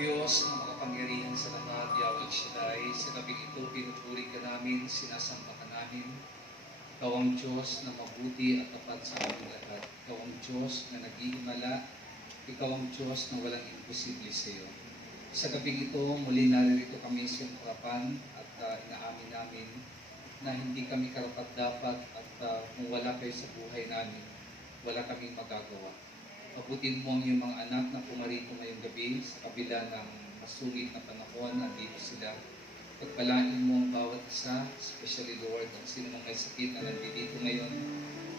Diyos na makapangyarihan sa lahat, Yahweh Shaddai, sa gabing ito pinupuri ka namin, sinasamba ka namin. Ikaw ang Diyos na mabuti at tapat sa aming lahat. Ikaw ang Diyos na nag-iimala. Ikaw ang Diyos na walang imposible sa iyo. Sa gabing ito, muli naririto kami sa iyong harapan at inaamin namin na hindi kami karapat-dapat at kung wala kayo sa buhay namin, wala kaming magagawa. Pabutin mo ang iyong mga anak na pumarito ngayong gabi sa kabila ng masugid na panahon. Nandito sila. Pagpalain mo ang bawat isa, especially Lord, ang sino mang may sakit na nandito ngayon.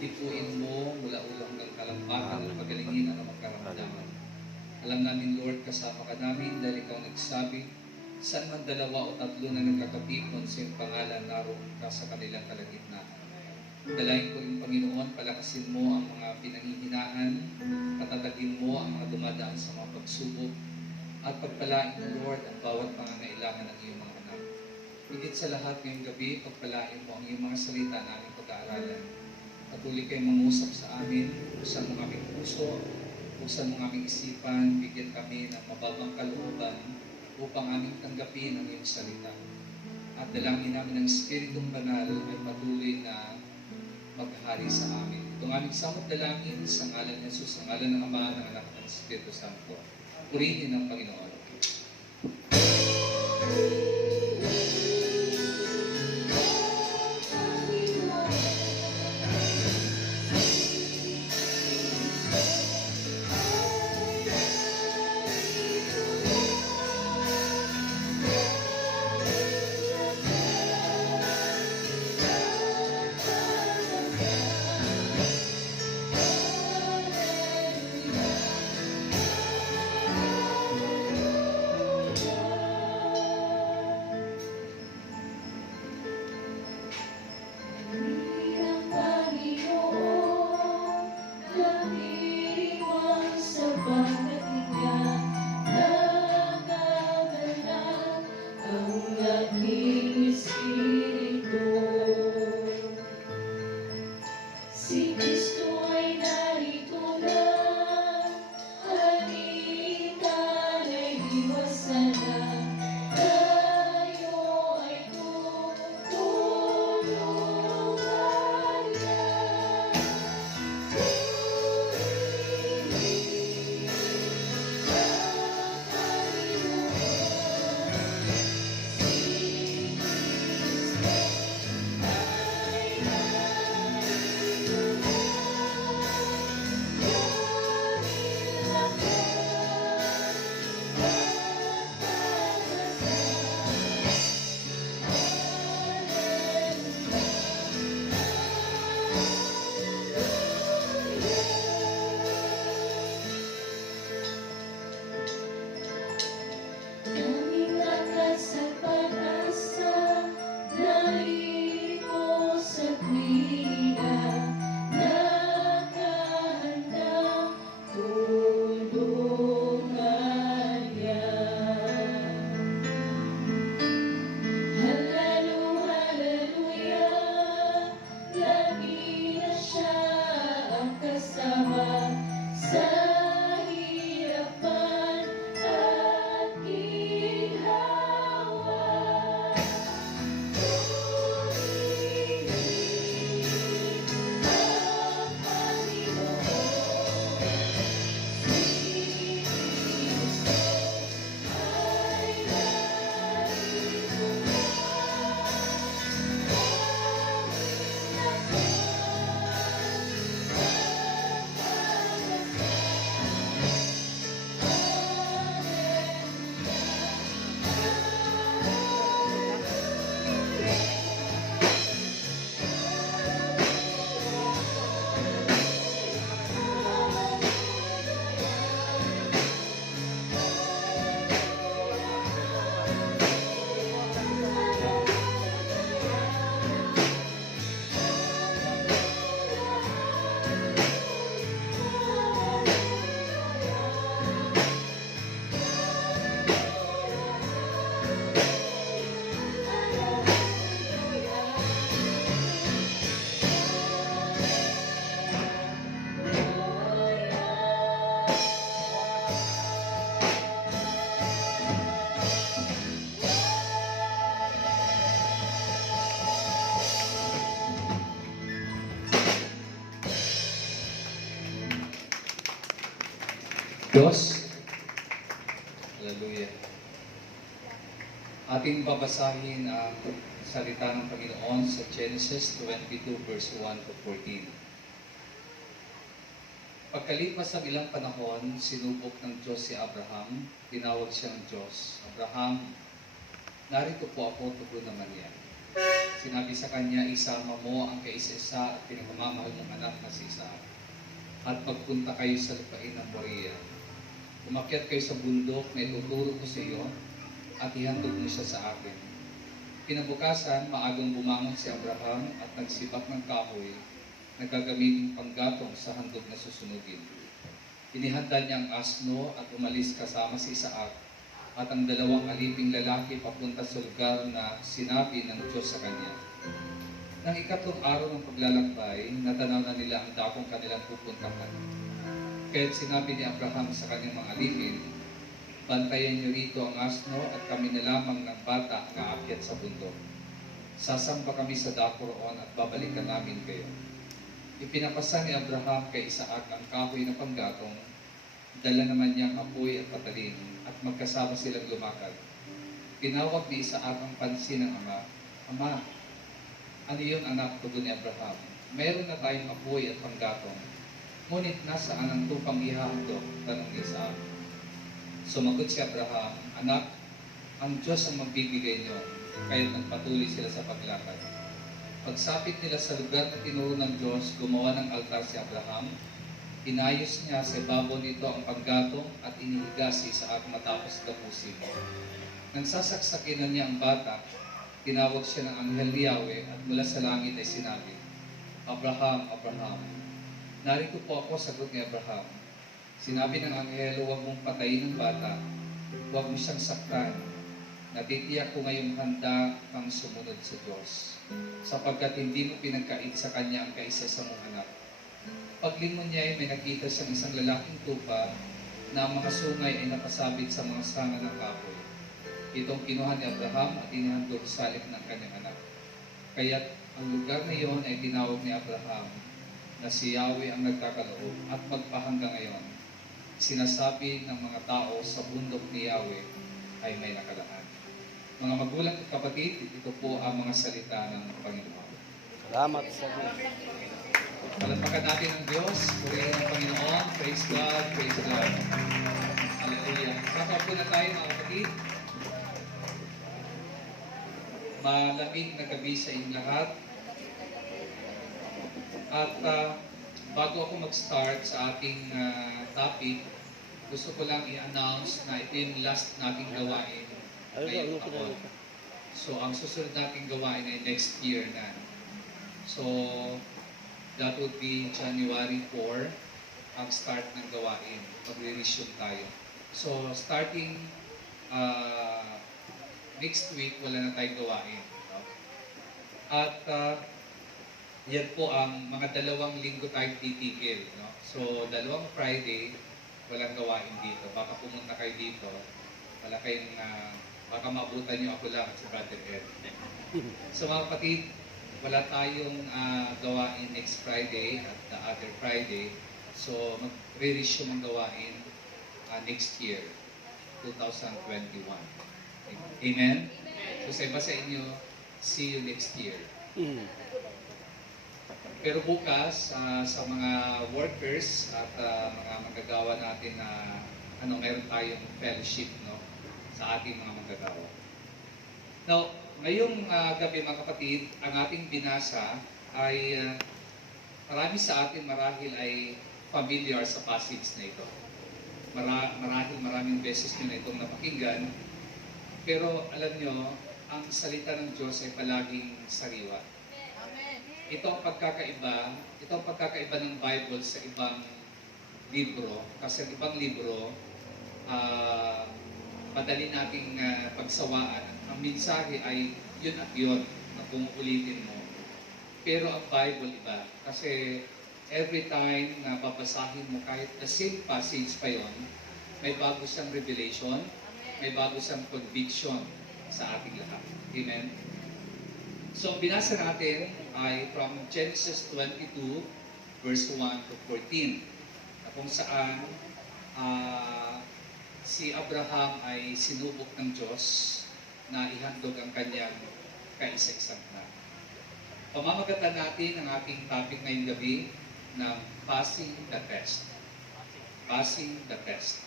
Tipuin mo mula ulo hanggang kalampakan at pagalingin ang magkaramdaman. Alam namin, Lord, kasama ka namin dahil ikaw nagsabi, saan man dalawa o tatlo na nagkakatipon sa iyong pangalan, naroon ka sa kanilang kalagitnaan. Dalayan ko rin, Panginoon, palakasin mo ang mga pinanghihinaan, patatagin mo ang mga dumadaan sa mga pagsubok, at pagpalain mo, Lord, ang bawat pangangailangan ng iyong mga anak. Higit sa lahat ngayong gabi, pagpalain mo ang iyong mga salita na aming pag-aaralan. Patuloy kayong mangusap sa amin, buksan mo aming puso, buksan mo aming isipan, bigyan kami ng mababang kalooban upang aming tanggapin ang iyong salita. At dalangin namin ng Espiritong Banal ay patuloy na maghari sa amin. Itong aming samot dalangin sa ngalan ni Jesus, sa ngalan ng Ama, ng Anak, ng Espiritu Santo. Purihin ang Panginoon. Diyos. Hallelujah. Ating babasahin ang salita ng Panginoon sa Genesis 22 verse 1 to 14. Pagkalipas ng ilang panahon, sinubok ng Diyos si Abraham. Tinawag siyang Diyos. Abraham, narito po ako, tugon naman yan. Sinabi sa kanya, isama mo ang kaisa-isa at pinagmamahal mong anak na si Isaac. At pagpunta kayo sa lupain ng Moriah. Umakyat kayo sa bundok na ituturo ko sa iyo at ihandog mo siya sa akin. Kinabukasan, maagang bumangon si Abraham at nagsibak ng kahoy na gagamiting panggatong sa handog na susunugin. Inihanda niya ang asno at umalis kasama si Isaac at ang dalawang aliping lalaki papunta sa lugar na sinabi ng Diyos sa kanya. Nang ikatlong araw ng paglalakbay, natanaw na nila ang dakong kanilang pupuntahan. Kaya't sinabi ni Abraham sa kanyang mga alipin, bantayan niyo rito ang asno at kami na lamang ng bata ang aakyat sa bundok. Sasamba kami sa dako roon at babalikan namin kayo. Ipinapasa ni Abraham kay Isaac ang kahoy na panggatong, dala naman niyang apoy at patalin, at magkasama silang lumakad. Tinawag ni Isaac ang pansin ng ama, Ama, ano yun anak, tugon ni Abraham? Meron na tayong apoy at panggatong, ngunit nasaan ang tupang ihahandog? Tanong ni Isaac. Sumagot si Abraham, Anak, ang Diyos ang magbibigay niyo, kaya't nagpatuloy sila sa paglakad. Pagsapit nila sa lugar na tinuro ng Diyos, gumawa ng altar si Abraham. Inayos niya sa ibabaw nito ang panggatong at inihiga si Isaac matapos tapusin. Nang sasaksakin na niya ang bata, tinawag siya ng anghel ni Yahweh at mula sa langit ay sinabi, Abraham, Abraham. Narito po ako, sagot ni Abraham. Sinabi ng anghel, huwag mong patayin ang bata, huwag mo siyang saktan. Natitiyak ko ngayong handa kang sumunod sa Diyos, sapagkat hindi mo pinagkait sa kanya ang kaisa sa mong anak. Paglingon niya ay may nakita siyang isang lalaking tupa na ang mga sungay ay nakasabit sa mga sanga ng kahoy. Itong kinuha ni Abraham at inihandog sa salip ng kanyang anak. Kaya't ang lugar na iyon ay tinawag ni Abraham na si Yahweh ang nagkakaloob at magpahanggang ngayon. Sinasabi ng mga tao sa bundok ni Yahweh ay may nakalaan. Mga magulang at kapatid, ito po ang mga salita ng Panginoon. Salamat sa Diyos. Palagpakan natin ang Diyos, purihin ang Panginoon, praise God, praise God. Hallelujah. Kakaupo na tayo mga kapatid. Malamig na gabi sa inyong lahat. At bago ako mag-start sa ating topic, gusto ko lang i-announce na ito yung last nating gawain ngayong taon. So, ang susunod nating gawain ay next year na. So, that would be January 4, ang start ng gawain. Pag-resume tayo. So, starting next week, wala na tayong gawain. No? At yan po ang mga dalawang linggo tayong titigil. No? So, dalawang Friday, walang gawain dito. Baka pumunta kayo dito. Wala kayong, baka maabutan nyo ako lang sa Brother Ed. So mga kapatid, wala tayong gawain next Friday at the other Friday. So mag-re-resume ang gawain next year, 2021. Amen? So sa iba sa inyo, see you next year. Pero bukas, sa mga workers at mga manggagawa natin na meron tayong fellowship sa ating mga manggagawa. Now, ngayong gabi mga kapatid, ang ating binasa ay marami sa atin marahil ay familiar sa passage na ito. Marahil maraming beses nyo na itong napakinggan. Pero alam nyo, ang salita ng Diyos ay palaging sariwa. Ito ang pagkakaiba ng Bible sa ibang libro. Kasi ang ibang libro, madali nating pagsawaan. Ang mensahe ay yun at yun na kung ulitin mo. Pero ang Bible iba. Kasi every time na babasahin mo kahit the same passage pa yun, may bago siyang revelation, may bago siyang conviction sa ating lahat. Amen? So, binasa natin ay from Genesis 22, verse 1 to 14, na kung saan si Abraham ay sinubok ng Diyos na ihandog ang kanyang kaisa-isang anak. Pamamagatan natin ang ating topic ngayong gabi ng Passing the Test. Passing the Test.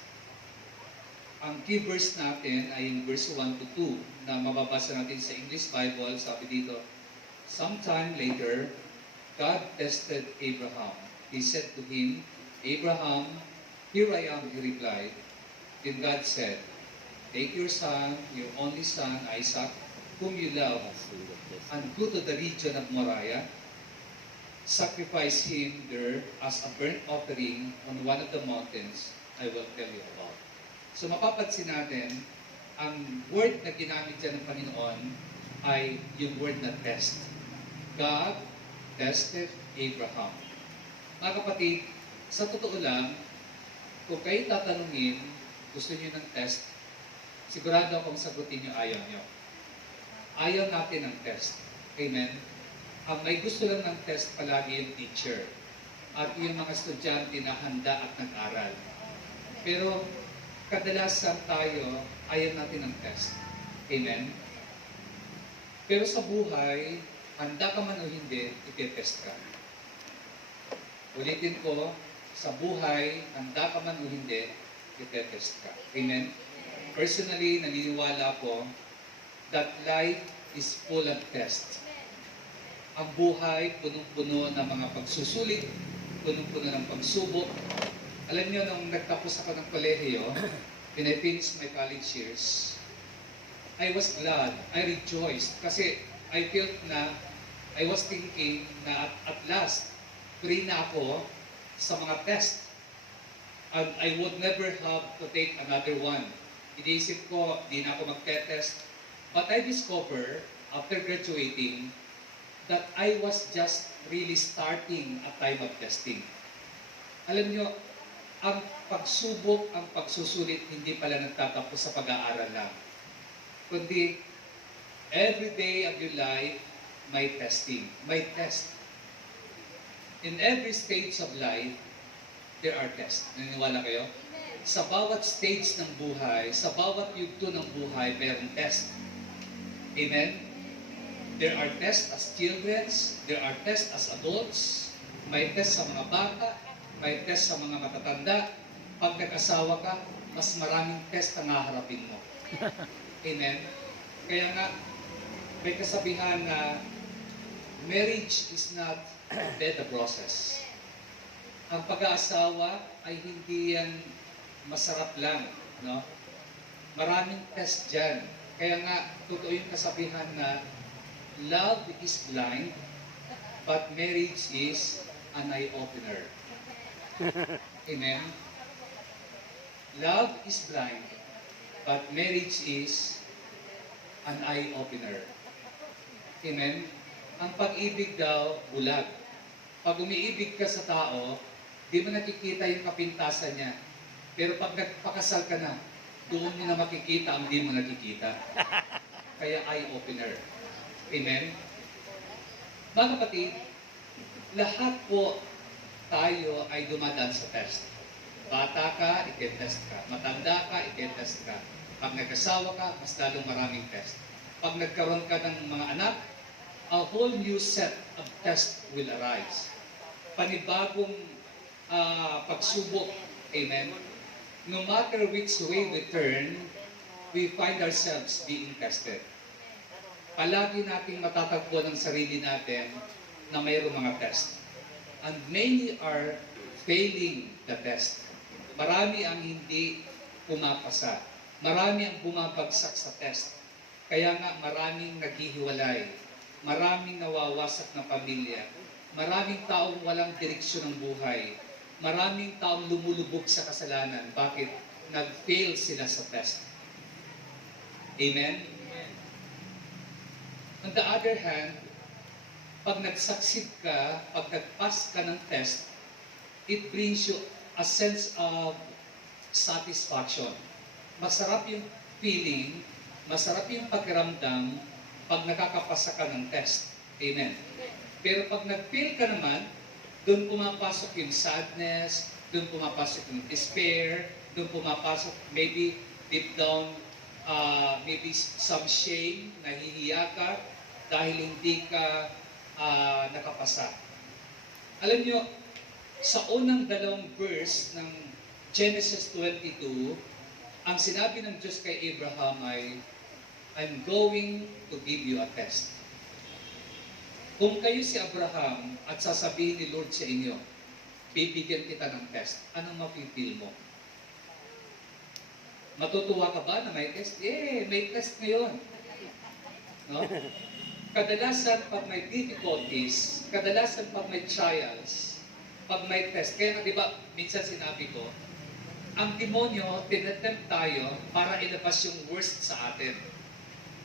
Ang key verse natin ay yung verse 1 to 2 na mababasa natin sa English Bible. Sabi dito, "Sometime later, God tested Abraham. He said to him, 'Abraham, here I am,' he replied. Then God said, 'Take your son, your only son, Isaac, whom you love, and go to the region of Moriah. Sacrifice him there as a burnt offering on one of the mountains I will tell you about.'" So mapapansin natin, ang word na ginamit dyan ng Panginoon ay yung word na test. God tested Abraham. Mga kapatid, sa totoo lang, kung kayo tatanungin, gusto niyo ng test, sigurado akong sagutin niyo ayaw niyo. Ayaw natin ng test. Amen? Ang may gusto lang ng test palagi yung teacher at yung mga estudyante na handa at nag-aral. Pero kadalasan tayo, ayaw natin ng test. Amen? Pero sa buhay, handa ka man o hindi, ipetest ka. Ulitin ko, sa buhay, handa ka man o hindi, ipetest ka. Amen? Personally, naniniwala ko that life is full of tests. Ang buhay, punong-puno ng mga pagsusulit, punong-puno ng pagsubok. Alam niyo, nung nagtapos ako ng kolehiyo, when I finished my college years, I was glad, I rejoiced, kasi I felt na, I was thinking na at last, free na ako sa mga test. And I would never have to take another one. Iniisip ko, di na ako magte-test. But I discovered, after graduating, that I was just really starting a time of testing. Alam niyo, ang pagsubok, ang pagsusulit, hindi pala nagtatapos sa pag-aaral lang. Kundi, every day of your life, may testing, may test. In every stage of life, there are tests. Naniniwala kayo? Sa bawat stage ng buhay, sa bawat yugto ng buhay, mayroong test. Amen? There are tests as children, there are tests as adults, may test sa mga bata, may test sa mga matatanda. Pag nag-asawa ka, mas maraming test ang haharapin mo. Amen? Kaya nga, may kasabihan na marriage is not a process. Ang pag-aasawa ay hindi yan masarap lang. No? Maraming test dyan. Kaya nga, totoo yung kasabihan na love is blind, but marriage is an eye-opener. Amen? Love is blind, but marriage is an eye-opener. Amen? Ang pag-ibig daw, bulag. Pag umiibig ka sa tao, di mo nakikita yung kapintasan niya. Pero pag nagpakasal ka na, doon mo na makikita ang di mo nakikita. Kaya eye-opener. Amen? Mga kapatid, lahat po tayo ay dumadaan sa test. Bata ka, i-test ka. Matanda ka, i-test ka. Pag nag-asawa ka, mas lalong maraming test. Pag nagkaroon ka ng mga anak, a whole new set of tests will arise. Panibagong pagsubok. Amen? No matter which way we turn, we find ourselves being tested. Palagi nating matatagpo ng sarili natin na mayroong mga test. And many are failing the test. Marami ang hindi pumapasa. Marami ang bumabagsak sa test. Kaya nga maraming naghihiwalay. Maraming nawawasak na pamilya. Maraming taong walang direksyon ng buhay. Maraming taong lumulubog sa kasalanan. Bakit? Nag-fail sila sa test. Amen? On the other hand, pag nag-succeed ka, pag nag-pass ka ng test, it brings you a sense of satisfaction. Masarap yung feeling, masarap yung pakiramdam pag nakakapasa ka ng test. Amen. Pero pag nag-fail ka naman, doon pumapasok yung sadness, doon pumapasok yung despair, doon pumapasok maybe deep down, maybe some shame, nahihiya ka dahil hindi ka nakapasa. Alam nyo, sa unang dalawang verse ng Genesis 22, ang sinabi ng Diyos kay Abraham ay, I'm going to give you a test. Kung kayo si Abraham at sasabihin ni Lord sa inyo, bibigyan kita ng test, anong mapipil mo? Matutuwa ka ba na may test? May test ngayon. No? Kadalasan pag may difficulties, kadalasan pag may trials, pag may test, kaya di ba, minsan sinabi ko, ang demonyo, tinetempt tayo para ilabas yung worst sa atin.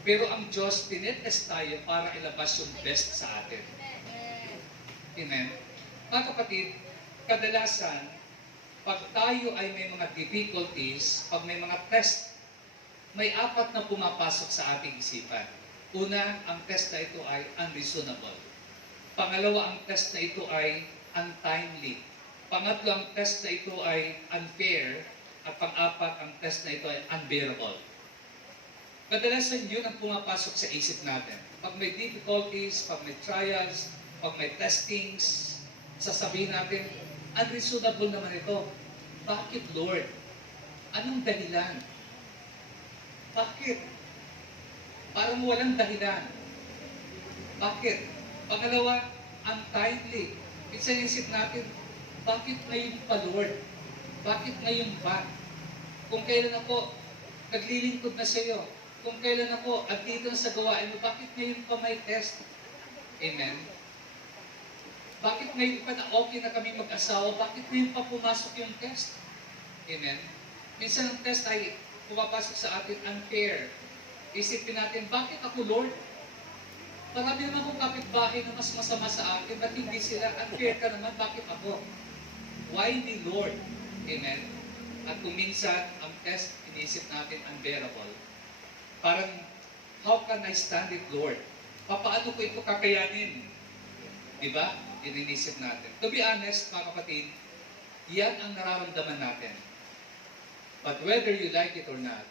Pero ang Diyos, tinetest tayo para ilabas yung best sa atin. Amen? Mga kapatid, kadalasan, pag tayo ay may mga difficulties, pag may mga test, may apat na pumapasok sa ating isipan. Una, ang test na ito ay unreasonable. Pangalawa, ang test na ito ay untimely. Pangatlo, ang test na ito ay unfair. At pang-apat, ang test na ito ay unbearable. Kadalasan yun ang pumapasok sa isip natin. Pag may difficulties, pag may trials, pag may testings, sasabihin natin, unreasonable naman ito. Bakit, Lord? Anong dahilan? Bakit? Parang walang dahilan. Bakit? Pangalawa, untimely. Minsan isip natin, bakit ngayon pa, Lord? Bakit ngayon pa? Kung kailan ako naglilingkod na sa iyo, kung kailan ako andito sa gawain mo, bakit ngayon pa may test? Amen? Bakit ngayon pa na okay na kami mag-asawa? Bakit ngayon pa pumasok yung test? Amen? Minsan ang test ay pumapasok sa atin unfair. Isipin natin, bakit ako, Lord? Marami naman akong kapitbahay na mas masama sa akin, ba't hindi sila? Unfair ka naman, bakit ako? Why me, Lord? Amen? At kung minsan, ang test, inisip natin unbearable. Parang, how can I stand it, Lord? Paano ko ito kakayanin? Diba? Ininisip natin. To be honest, mga kapatid, yan ang nararamdaman natin. But whether you like it or not,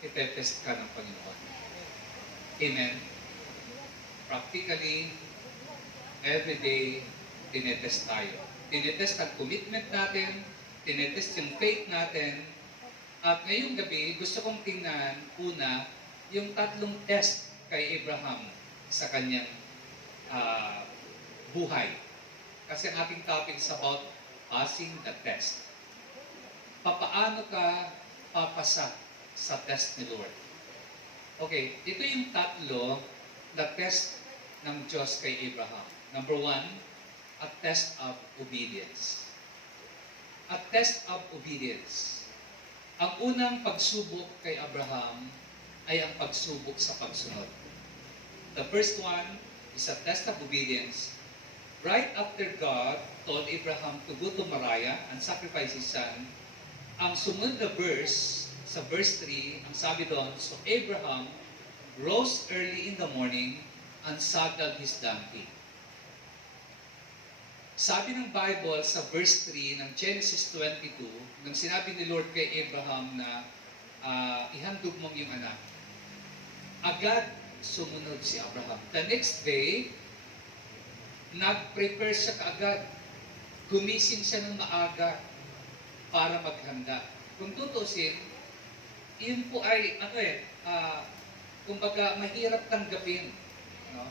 itetest ka ng Panginoon. Amen? Practically, every day, tinetest tayo. Tinetest ang commitment natin, tinetest yung faith natin, at ngayong gabi, gusto kong tingnan, una, yung tatlong test kay Abraham sa kanyang buhay. Kasi ang ating topic is about passing the test. Papaano ka papasa sa test ni Lord? Okay, ito yung tatlo na test ng Diyos kay Abraham. Number one, a test of obedience. A test of obedience. Ang unang pagsubok kay Abraham ay ang pagsubok sa pagsunod. The first one is a test of obedience. Right after God told Abraham to go to Moriah and sacrifice his son, ang sumunod na verse, sa verse 3, ang sabi doon, so Abraham rose early in the morning and saddled his donkey. Sabi ng Bible sa verse 3 ng Genesis 22, nang sinabi ni Lord kay Abraham na ihandog mong yung anak, agad sumunod si Abraham. The next day, nag-prepare siya kaagad. Gumising siya ng maaga para maghanda. Kung tutusin, yun po ay, kumbaga, mahirap tanggapin. No?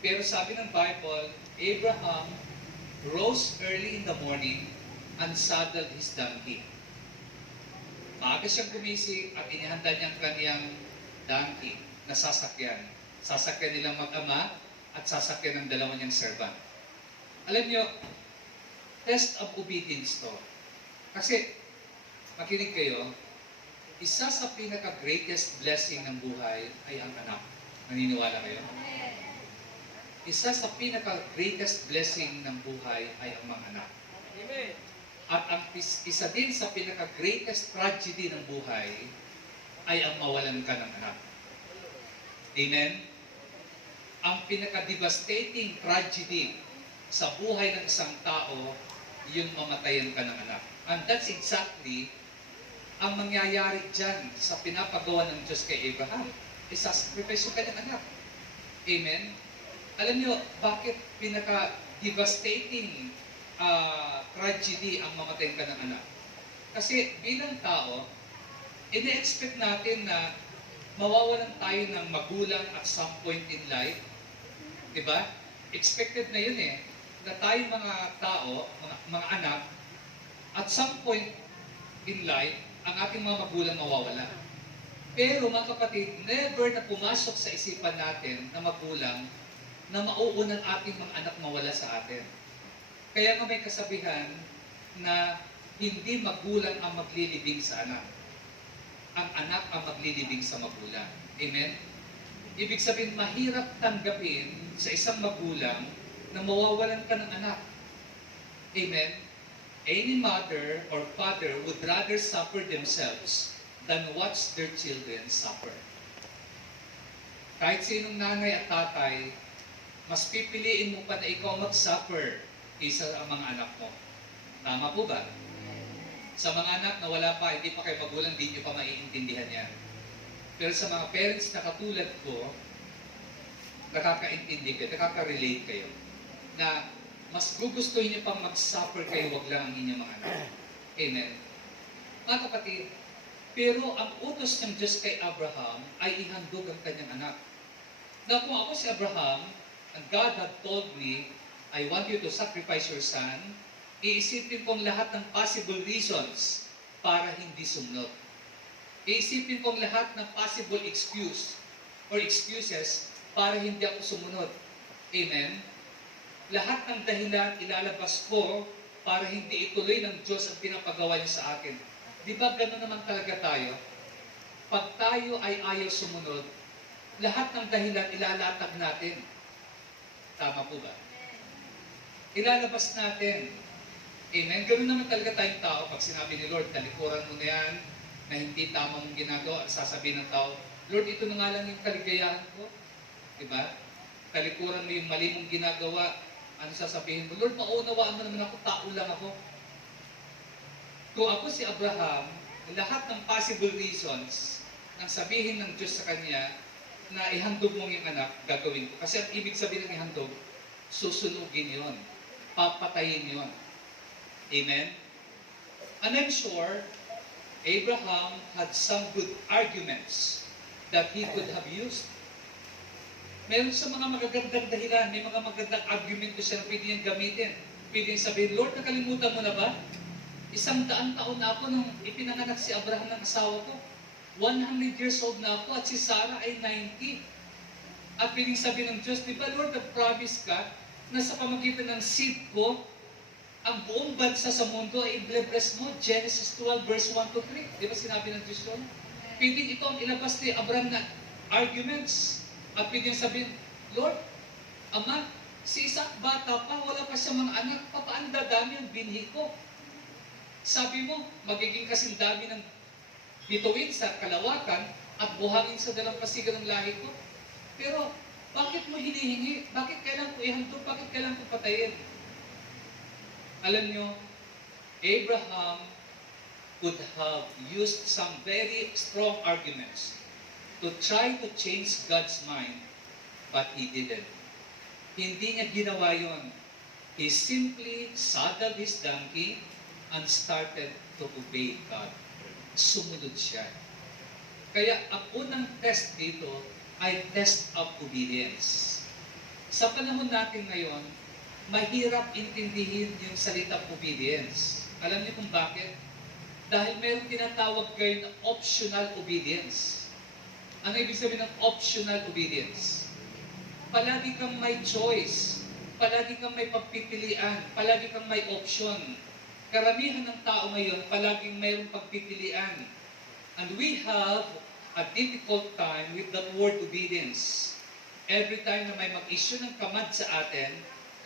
Pero sabi ng Bible, Abraham rose early in the morning and saddled his donkey. Maaga siyang gumising at inihanda niyang kanyang donkey na sasakyan. Sasakyan nilang mag-ama at sasakyan ng dalawa niyang servant. Alam niyo, test of obedience to. Kasi, makinig kayo, isa sa pinaka-greatest blessing ng buhay ay ang anak. Naniniwala kayo? Isa sa pinaka-greatest blessing ng buhay ay ang mga anak. Amen. At ang isa din sa pinaka-greatest tragedy ng buhay ay ang mawalan ka ng anak. Amen? Ang pinaka-devastating tragedy sa buhay ng isang tao yung mamatayan ka ng anak. And that's exactly ang mangyayari dyan sa pinapagawa ng Diyos kay Abraham. Isasacrifice yung kanyang anak. Amen? Alam niyo, bakit pinaka-devastating tragedy ang mamatayan ka ng anak? Kasi bilang tao, ine-expect natin na mawawalan tayo ng magulang at some point in life. Diba? Expected na yun eh. Na tayo mga tao, mga anak, at some point in life, ang ating mga magulang mawawala. Pero mga kapatid, never na pumasok sa isipan natin na magulang na mauunang ating mga anak mawala sa atin. Kaya nga may kasabihan na hindi magulang ang maglilibing sa anak. Ang anak ang maglilibing sa magulang. Amen? Ibig sabihin, mahirap tanggapin sa isang magulang na mawawalan ka ng anak. Amen? Any mother or father would rather suffer themselves than watch their children suffer. Kahit sinong nanay at tatay, mas pipiliin mo pa na ikaw mag-suffer kaysa ang mga anak mo. Tama po ba? Sa mga anak na wala pa, hindi pa kayo magulang, hindi nyo pa maiintindihan yan. Pero sa mga parents na katulad ko, nakaka-intindi kayo, nakaka-relate kayo, na mas gugustuhin nyo pang mag-suffer kayo, wag lang ang inyong mga anak. Amen. Mga kapatid, pero ang utos ng Diyos kay Abraham ay ihandog ang kanyang anak. Na kung ako si Abraham, and God had told me, I want you to sacrifice your son, iisipin kong lahat ng possible reasons para hindi sumunod. Iisipin kong lahat ng possible excuse or excuses para hindi ako sumunod. Amen? Lahat ng dahilan ilalabas ko para hindi ituloy ng Diyos ang pinapagawa niya sa akin. Di ba gano'n naman talaga tayo? Pag tayo ay ayaw sumunod, lahat ng dahilan ilalatag natin. Tama po ba? Ilalabas natin. Amen? Ganoon naman talaga tayong tao. Pag sinabi ni Lord, talikuran mo na yan, na hindi tama mong ginagawa, sasabihin ng tao, Lord, ito na nga lang yung kaligayahan ko. Diba? Talikuran mo yung mali mong ginagawa, ano sasabihin mo? Lord, maunawaan mo naman ako, tao lang ako. Kung ako si Abraham, lahat ng possible reasons nang sabihin ng Diyos sa kanya na ihandog mong yung anak, gagawin ko. Kasi ang ibig sabihin ng ihandog, susunugin yon, papatayin yon. Amen? And I'm sure Abraham had some good arguments that he could have used. Meron sa mga magagandang dahilan, may mga magandang argument siya na pwede niyang gamitin. Pwede niyang sabihin, Lord, nakalimutan mo na ba? 100 taon na ako nung ipinanganak si Abraham ng asawa ko. 100 years old na ako at si Sarah ay 90. At pwedeng sabihin ng Diyos, di ba Lord, nag-promise ka na sa pamagitan ng seed ko, ang buong bansa sa mundo ay i-bless mo. Genesis 12 verse 1 to 3. Di ba sinabi ng Diyos yun? Pwedeng ito ang ilabas ni Abraham na arguments. At pwedeng sabihin, Lord, Ama, si Isaac bata pa, wala pa siya mga anak, paano dadami ang binhi ko? Sabi mo, magiging kasing dami ng bituin sa kalawakan at buhangin sa dalampasigan ng lahi ko. Pero, bakit mo hinihingi? Bakit kailangan ko ihandog? Bakit kailangan ko patayin? Alam nyo, Abraham could have used some very strong arguments to try to change God's mind, but he didn't. Hindi niya ginawa yun. He simply saddled his donkey and started to obey God. Sumunod siya. Kaya ang unang test dito ay test of obedience. Sa panahon natin ngayon, mahirap intindihin yung salitang obedience. Alam niyo kung bakit? Dahil mayroong tinatawag kayo na optional obedience. Ano ibig sabihin ng optional obedience? Palagi kang may choice. Palagi kang may pagpipilian. Palagi kang may option. Karamihan ng tao ngayon, palaging mayroong pagpipilian. And we have a difficult time with that word obedience. Every time na may mag-issue ng command sa atin,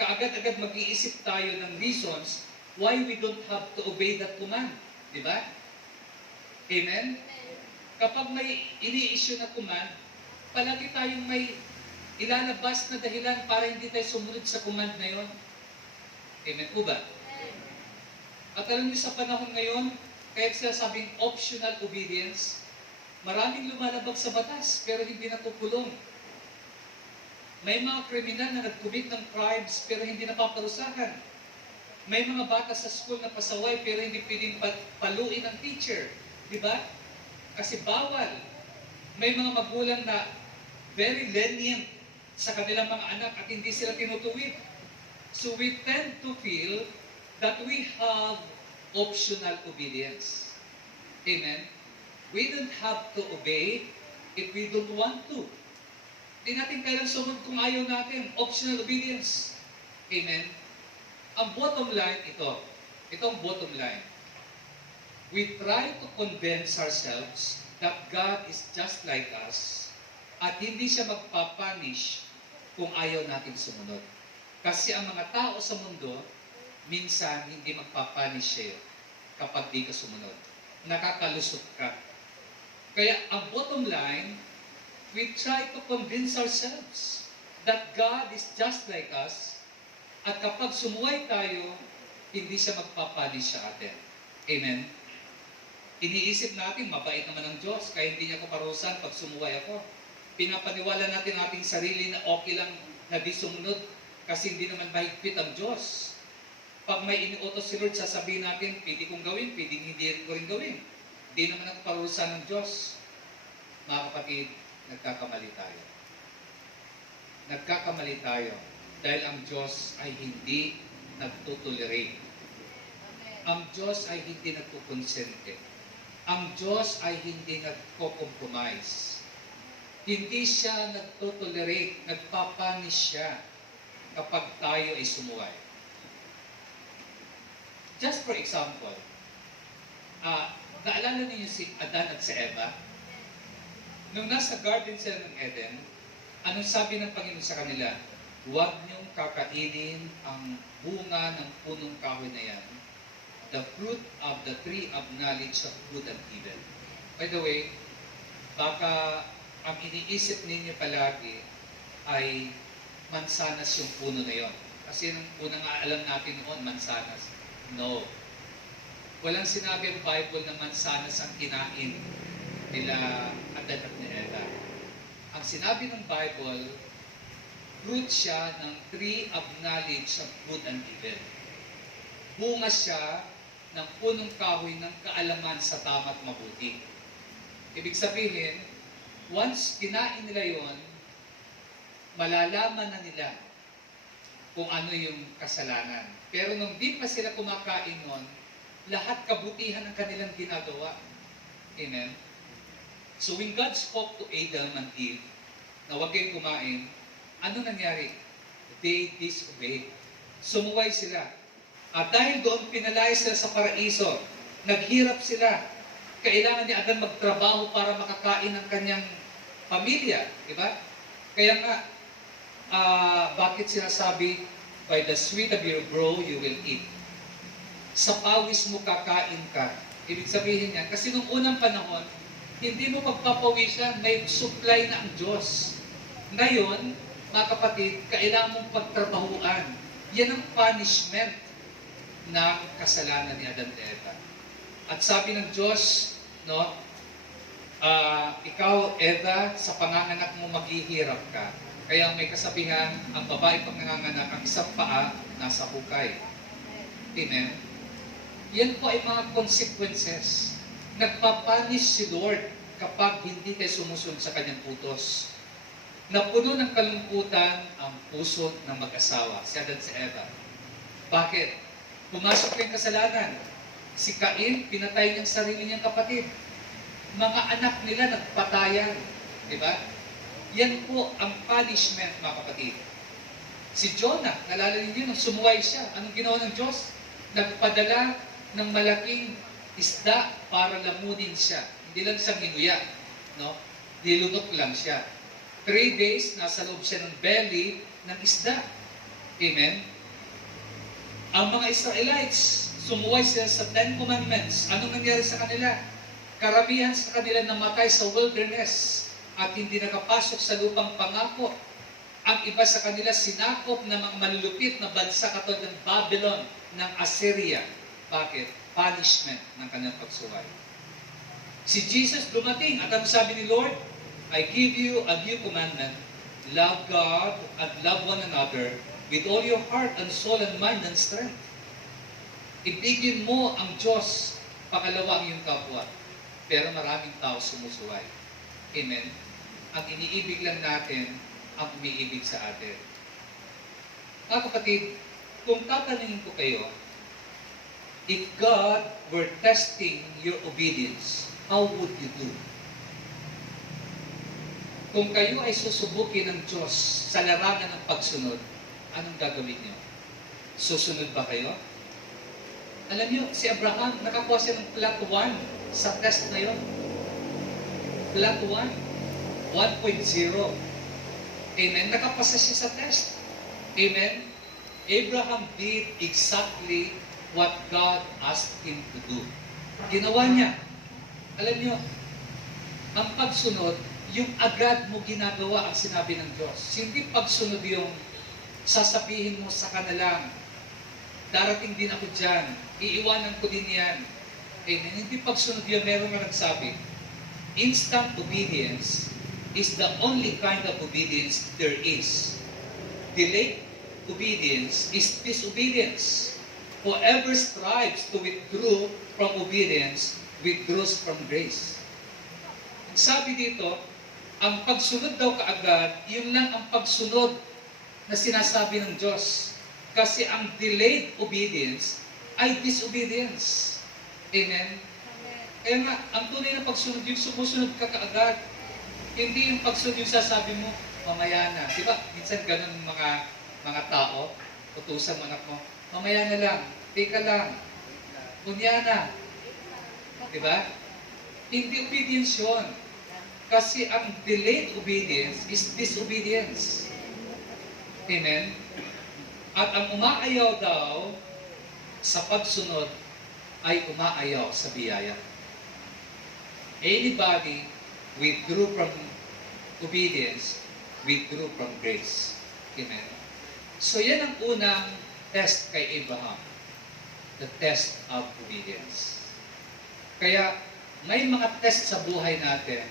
kaagad-agad mag-iisip tayo ng reasons why we don't have to obey that command. Di ba? Amen? Kapag may ini-issue na command, palagi tayong may ilalabas na dahilan para hindi tayo sumunod sa command na yon. Amen po ba? At alam niyo sa panahon ngayon, kaya sinasabing optional obedience, maraming lumalabag sa batas pero hindi natukulong. May mga kriminal na nag-commit ng crimes pero hindi napaparusahan. May mga bata sa school na pasaway pero hindi pwedeng paluin ng teacher. Di ba? Kasi bawal. May mga magulang na very lenient sa kanilang mga anak at hindi sila tinutuwid. So we tend to feel that we have optional obedience. Amen? We don't have to obey if we don't want to. Hindi natin kailang sumunod kung ayaw natin. Optional obedience. Amen? Ang bottom line ito. Ito ang bottom line. We try to convince ourselves that God is just like us at hindi siya magpapunish kung ayaw natin sumunod. Kasi ang mga tao sa mundo, minsan hindi magpapunish siya kapag di ka sumunod. Nakakalusot ka. Kaya ang bottom line, we try to convince ourselves that God is just like us at kapag sumuway tayo, hindi siya magpapunish sa atin. Amen? Iniisip natin, mabait naman ang Diyos, kaya hindi niya ako parusahan pag sumuway ako. Pinapaniwala natin ang ating sarili na okay lang na di sumunod kasi hindi naman mahigpit ang Diyos. Pag may iniutos si Lord, sasabihin natin, pwede kong gawin, pwede hindi ko rin gawin. Hindi naman ako parusahan ng Diyos. Mga kapatid, nagkakamali tayo. Nagkakamali tayo dahil ang Diyos ay hindi nagtutolerate. Ang Diyos ay hindi nagkukonsente. Ang Diyos ay hindi nagko-compromise. Hindi siya nagtutolerate, nagpapanis siya kapag tayo ay sumuway. Just for example, naalala niyo si Adan at si Eva? Nung nasa garden sila ng Eden, anong sabi ng Panginoon sa kanila? Huwag niyong kakainin ang bunga ng punong kahoy na yan, the fruit of the tree of knowledge of good and evil. By the way, baka ang iniisip ninyo palagi ay mansanas yung puno na yon. Kasi nung unang alam natin noon, mansanas. No. Walang sinabi ang Bible na mansanas ang kinain nila Adan at ni Eva. Ang sinabi ng Bible, fruit siya ng tree of knowledge of good and evil. Bunga siya ng punong kahoy ng kaalaman sa tama at mabuti. Ibig sabihin, once kinain nila yon, malalaman na nila kung ano yung kasalanan. Pero nung di pa sila kumakain nun, lahat kabutihan ng kanilang ginagawa. Amen? So when God spoke to Adam and Eve, na huwag kayong kumain, ano nangyari? They disobeyed. Sumuway sila. At dahil doon pinalaya sila sa paraiso, naghirap sila. Kailangan ni Adan magtrabaho para makakain ng kanyang pamilya. Diba? Kaya nga, bakit sinasabi, by the sweat of your brow you will eat. Sa pawis mo kakain ka. Ibig sabihin yan, kasi nung unang panahon, hindi mo magpapawisan, may supply na ang Diyos. Ngayon, mga kapatid, kailangan mong pagtrabahuan. Yan ang punishment ng kasalanan ni Adan at Eva. At sabi ng Diyos, no, ikaw, Eva, sa panganganak mo maghihirap ka. Kaya may kasabihan, ang babae pag nanganganak, ang isang paa nasa hukay. Amen? Yan po ay mga consequences. Nagpapanish si Lord kapag hindi tayo sumusunod sa kanyang utos. Napuno ng kalungkutan ang puso ng mag-asawa, si Adan at si Eva. Bakit? Pumasok na yung kasalanan. Si Cain, pinatay niyang sarili niyang kapatid. Mga anak nila nagpatayan. Diba? Yan po ang punishment, mga kapatid. Si Jonah, nalala niyo nung sumuway siya. Anong ginawa ng Diyos? Nagpadala ng malaking isda para lamunin siya. Hindi lang siyang ginuya. No? Nilunok lang siya. 3 days, nasa loob siya ng belly ng isda. Amen? Ang mga Israelites, sumuway sila sa 10 Commandments. Anong nangyari sa kanila? Karamihan sa kanila namatay sa wilderness at hindi nakapasok sa lupang pangako. Ang iba sa kanila sinakop ng mga malulupit na bansa katulad ng Babylon, ng Assyria. Bakit? Punishment ng kanyang pagsuway. Si Jesus dumating at ang sabi ni Lord, I give you a new commandment. Love God and love one another with all your heart and soul and mind and strength. Ibigin mo ang Diyos, pakalawa ang iyong kapwa. Pero maraming tao sumusuway. Amen? Ang iniibig lang natin, ang umiibig sa atin. Mga kapatid, kung tatanungin ko kayo, if God were testing your obedience, how would you do? Kung kayo ay susubukin ng Diyos sa larangan ng pagsunod, anong gagawin niyo? Susunod ba kayo? Alam niyo, si Abraham, nakakuha siya ng flat 1 sa test na yun. Flat 1, 1.0. Amen? Nakapasa siya sa test. Amen? Abraham did exactly what God asked him to do. Ginawa niya. Alam niyo, ang pagsunod, yung agad mo ginagawa ang sinabi ng Diyos. Hindi pagsunod yung sasabihin mo sa kanilang, darating din ako dyan, iiwanan ko din yan. Amen. Hindi pagsunod yun, meron nga nagsabi, instant obedience is the only kind of obedience there is. Delayed obedience is disobedience. Whoever strives to withdraw from obedience withdraws from grace. Sabi dito, ang pagsunod daw kaagad, yun lang ang pagsunod na sinasabi ng Diyos. Kasi ang delayed obedience ay disobedience. Amen? Kaya nga, ang tunay na pagsunod, yung sumusunod ka kaagad. Hindi yung pagsunod yung sasabi mo, mamaya na. Diba? Minsan ganun mga tao, utusan mo anak mo, mamaya na lang, teka lang, kunya na. Diba? Hindi obedience yun. Kasi ang delayed obedience is disobedience. Amen? At ang umaayaw daw sa pagsunod ay umaayaw sa biyaya. Anybody withdrew from obedience, withdrew from grace. Amen? So yan ang unang test kay Abraham. The test of obedience. Kaya may mga test sa buhay natin,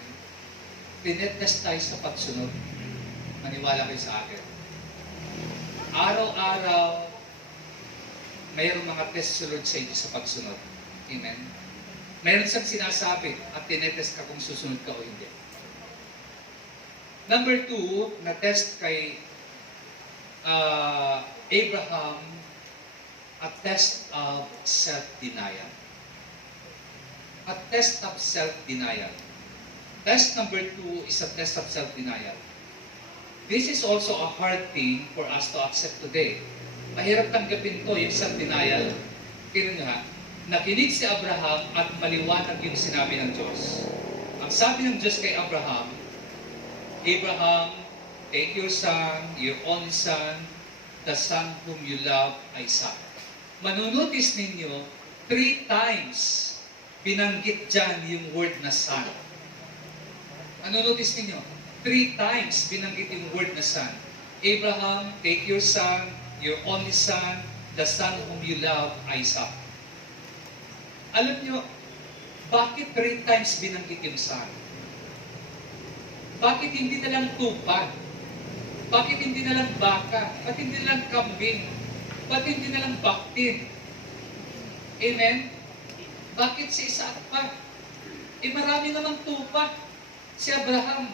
tinetest tayo sa pagsunod. Maniwala kayo sa akin. Araw-araw, mayroong mga test sunod sa inyo sa pagsunod. Amen? Mayroon siyang sinasabi at tinetest ka kung susunod ka o hindi. Number 2, na test kay Abraham, a test of self-denial. A test of self-denial. Test number 2 is a test of self-denial. This is also a hard thing for us to accept today. Mahirap tanggapin to, yung self-denial. Tingnan nyo ha, nakinig si Abraham at maliwanag yung sinabi ng Diyos. Ang sabi ng Diyos kay Abraham, Abraham, take your son, your only son, the son whom you love, Isaac. Manunotice ninyo, 3 times binanggit dyan yung word na son. Ano notice niyo? 3 times binanggit yung word na son. Abraham, take your son, your only son, the son whom you love, Isaac. Alam niyo, bakit 3 times binanggit yung son? Bakit hindi na lang tupa? Bakit hindi na lang baka? Bakit hindi na lang kambing? Bakit hindi na lang baktin? Amen? Bakit si Isaac pa? Marami namang tupa. Si Abraham,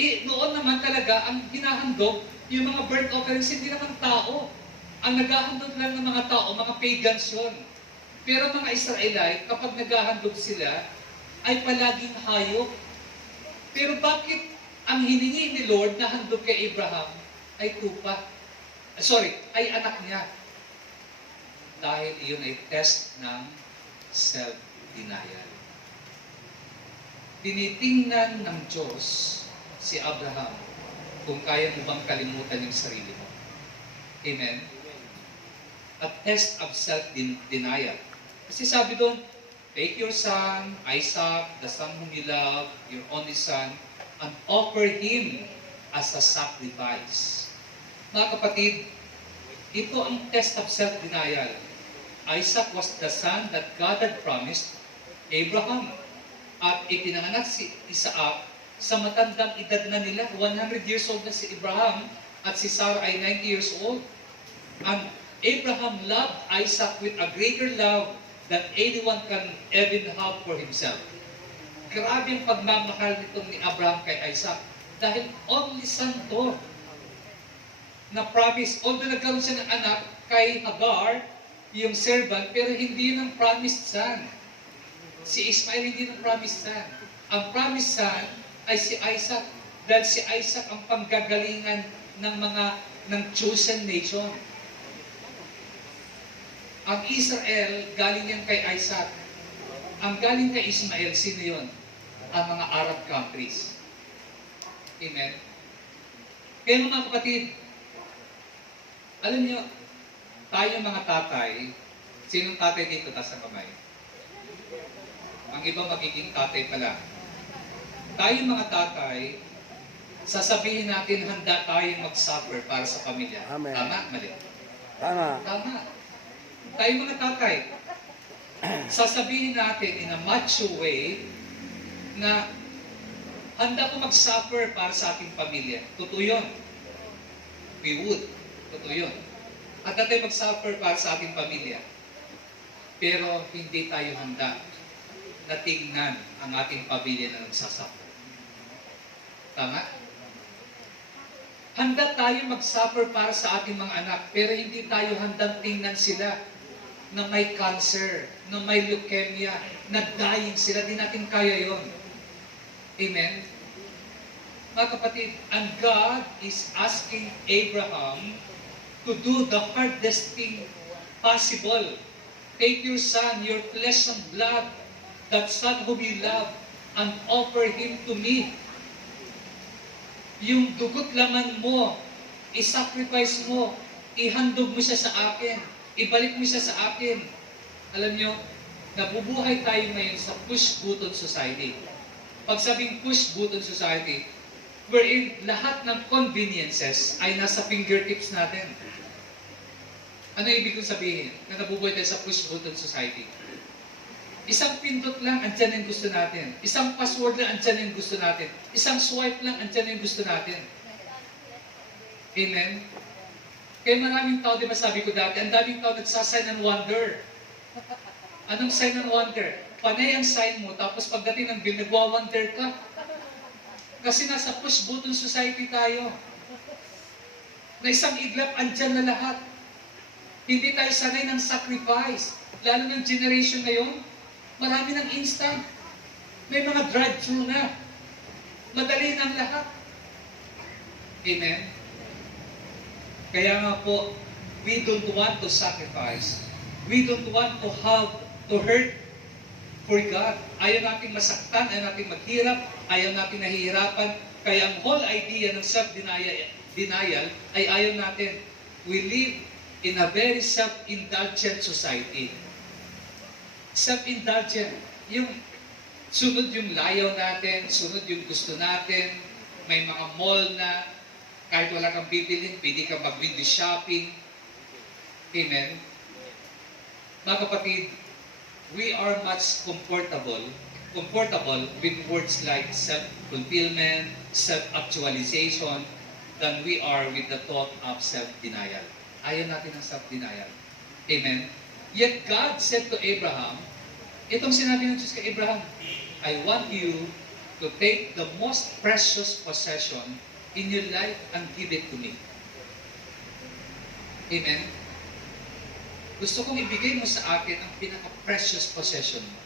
noon naman talaga, ang hinahandog, yung mga burnt offerings, hindi naman tao. Ang naghahandog lang ng mga tao, mga pagans yun. Pero mga Israelite, kapag naghahandog sila, ay palaging hayop. Pero bakit ang hiningi ni Lord na handog kay Abraham ay tupa? Ay anak niya. Dahil iyon ay test ng self-denial. Tinitingnan ng Diyos si Abraham kung kaya mo bang kalimutan yung sarili mo. Amen? A test of self-denial. Kasi sabi doon, take your son, Isaac, the son whom you love, your only son, and offer him as a sacrifice. Mga kapatid, ito ang test of self-denial. Isaac was the son that God had promised Abraham. At ipinanganak si Isaac sa matandang edad na nila. 100 years old na si Abraham at si Sarah ay 90 years old. And Abraham loved Isaac with a greater love than anyone can even have for himself. Grabe ang pagmamahal nitong ni Abraham kay Isaac. Dahil only son to na promise. Although nagkaroon siya ng anak kay Hagar, yung servant, pero hindi yun ang promised son. Si Ismael hindi ng promised son. Ang promised son ay si Isaac. Dahil si Isaac ang panggagalingan ng chosen nation. Ang Israel, galing yan kay Isaac. Ang galing kay Ismael, sino yun? Ang mga Arab countries. Amen? Kaya mga kapatid, alam niyo, tayo mga tatay, sinong tatay dito? Taas ang kamay. Ang iba magiging tatay pala. Tayo mga tatay, sasabihin natin handa tayong mag-suffer para sa pamilya. Amen. Tama? Mali? Tama. Tama. Tayo mga tatay, sasabihin natin in a macho way na handa ko mag-suffer para sa ating pamilya. Totoo yun. We would. Totoo yun. Handa tayo mag-suffer para sa ating pamilya. Pero hindi tayo handa na tingnan ang ating pamilya na nagsasuffer. Tama? Handa tayo mag-suffer para sa ating mga anak, pero hindi tayo handang tingnan sila na may cancer, na may leukemia, na dying sila. Di natin kaya yon. Amen? Mga kapatid, and God is asking Abraham to do the hardest thing possible. Take your son, your flesh and blood, that son whom you love, and offer him to me. Yung dugot laman mo, i-sacrifice mo, ihandog mo siya sa akin, ibalik mo siya sa akin. Alam nyo, nabubuhay tayo ngayon sa push-button society. Pag sabing push-button society, wherein lahat ng conveniences ay nasa fingertips natin. Ano ibig kong sabihin? Na nabubuhay tayo sa push-button society. Isang pindot lang, andyan yung gusto natin. Isang password lang, andyan yung gusto natin. Isang swipe lang, andyan yung gusto natin. Amen? Kaya maraming tao, di ba sabi ko dati, ang daming tao nagsasign and wonder. Anong sign and wonder? Panay ang sign mo, tapos pagdating ng bill, nagwa-wonder ka. Kasi nasa push-button society tayo. Na isang iglap, andyan na lahat. Hindi tayo sanay ng sacrifice. Lalo ng generation ngayon, marami ng instant. May mga drive-thru na. Madali ng lahat. Amen? Kaya nga po, we don't want to sacrifice. We don't want to have to hurt for God. Ayaw natin masaktan, ayaw natin maghirap, ayaw natin nahihirapan. Kaya ang whole idea ng self-denial ay ayaw natin. We live in a very self-indulgent society. Self-indulgent. Yung sunod yung layaw natin, sunod yung gusto natin, may mga mall na kahit wala kang bibilin, pwede kang mag-window shopping. Amen? Mga kapatid, we are much comfortable with words like self-fulfillment, self-actualization, than we are with the thought of self-denial. Ayaw natin ng self-denial. Amen? Yet God said to Abraham, itong sinabi ng Diyos kay Abraham, I want you to take the most precious possession in your life and give it to me. Amen? Gusto kong ibigay mo sa akin ang pinaka-precious possession mo.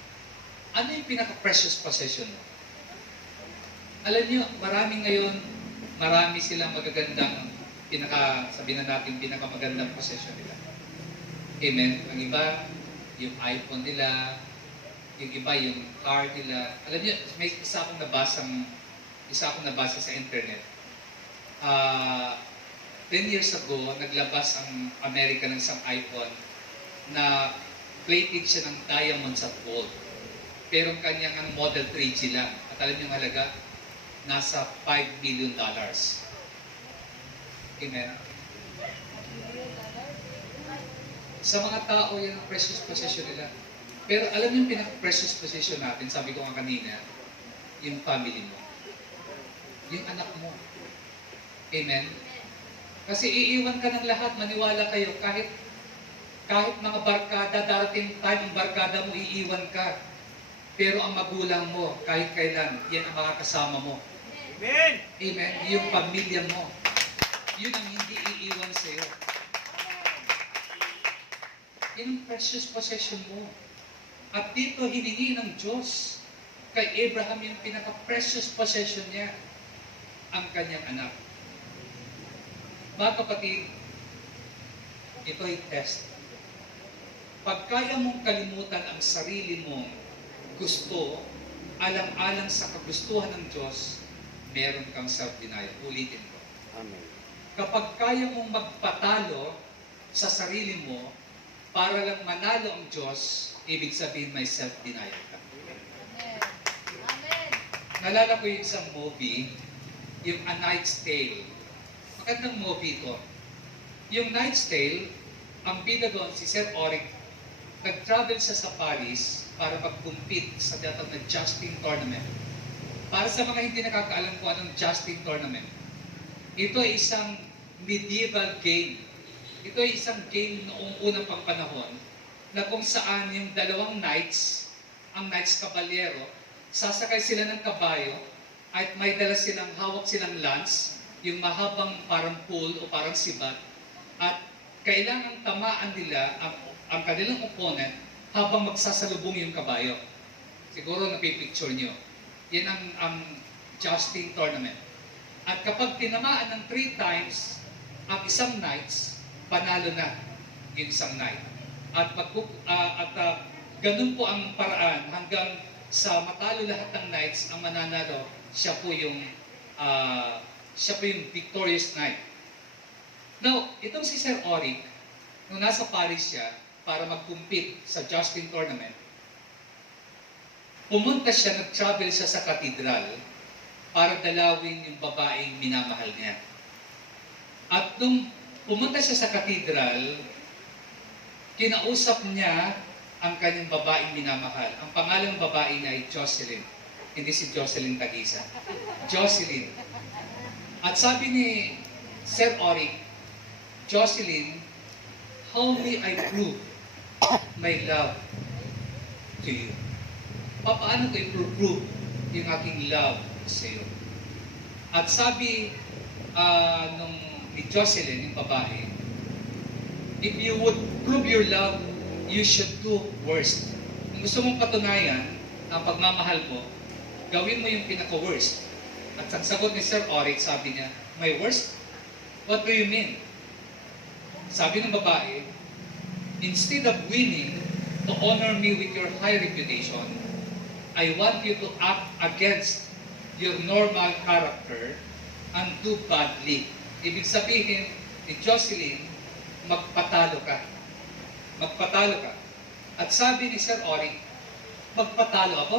Ano yung pinaka-precious possession mo? Alam niyo, marami silang magagandang sabihin na natin, pinakamagandang possession nila. Amen? Ang iba, yung iPhone nila, yung iba, yung car nila. Alam niyo, may isa akong nabasa sa internet. 10 years ago, naglabas ang Amerika ng isang iPhone na plated siya ng diamonds at gold. Pero ang kanyang Model 3G lang. At alam niyo ang halaga? Nasa $5 million. Amen? Sa mga tao, yan ang precious possession nila. Pero alam niyo yung pinaka-precious possession natin, sabi ko nga kanina, yung family mo. Yung anak mo. Amen? Kasi iiwan ka ng lahat, maniwala kayo, kahit mga barkada, darating time ang barkada mo, iiwan ka. Pero ang magulang mo, kahit kailan, yan ang makakasama mo. Amen! Amen? Yung pamilya mo. Yun ang hindi iiwan sa'yo. Yan ang precious possession mo. At dito, hiningi ng Diyos kay Abraham yung pinaka-precious possession niya, ang kanyang anak. Mga kapatid, ito ay test. Pag kaya mong kalimutan ang sarili mong gusto, alang-alang sa kagustuhan ng Diyos, meron kang self-denial. Ulitin ko. Amen. Kapag kaya mong magpatalo sa sarili mo para lang manalo ang Diyos, ibig sabihin may self-denial ka. Amen. Nalala ko yung isang movie, yung A Knight's Tale. Magandang movie ito. Yung Knight's Tale, ang bida doon, si Sir Oric, nag-travel siya sa Paris para mag-compete sa tinatawag na jousting tournament. Para sa mga hindi nakakaalam kung anong jousting tournament, ito ay isang medieval game. Ito ay isang game noong unang pangpanahon na kung saan yung dalawang knights, ang knights kabaliero, sasakay sila ng kabayo at may dala silang, hawak silang lance, yung mahabang parang pole o parang sibat, at kailangang tamaan nila ang kanilang opponent habang magsasalubong yung kabayo. Siguro napipicture nyo. Yan ang jousting tournament. At kapag tinamaan ng 3 times ang isang knights, panalo na yung isang knight. At ganun po ang paraan hanggang sa matalo lahat ng knights, ang mananalo, siya po yung victorious knight. Now, itong si Sir Oric, nung nasa Paris siya para mag-compete sa jousting tournament, pumunta siya, nag-travel siya sa katedral para dalawin yung babaeng minamahal niya. At nung pumunta siya sa katedral, kinausap niya ang kanyang babaeng minamahal. Ang pangalan ng babae niya ay Jocelyn. Hindi si Jocelyn Tagisa. Jocelyn. At sabi ni Sir Oric, Jocelyn, how may I prove my love to you? Paano ko i-prove yung aking love sa iyo? At sabi nung ni Jocelyn, yung babae, if you would prove your love, you should do worst. Kung gusto mong patunayan ang pagmamahal mo, gawin mo yung pinaka-worst. At sa sagot ni Sir Oric, sabi niya, my worst? What do you mean? Sabi ng babae, instead of winning to honor me with your high reputation, I want you to act against your normal character and do badly. Ibig sabihin ni Jocelyn, magpatalo ka. Magpatalo ka. At sabi ni Sir Oric, magpatalo ako?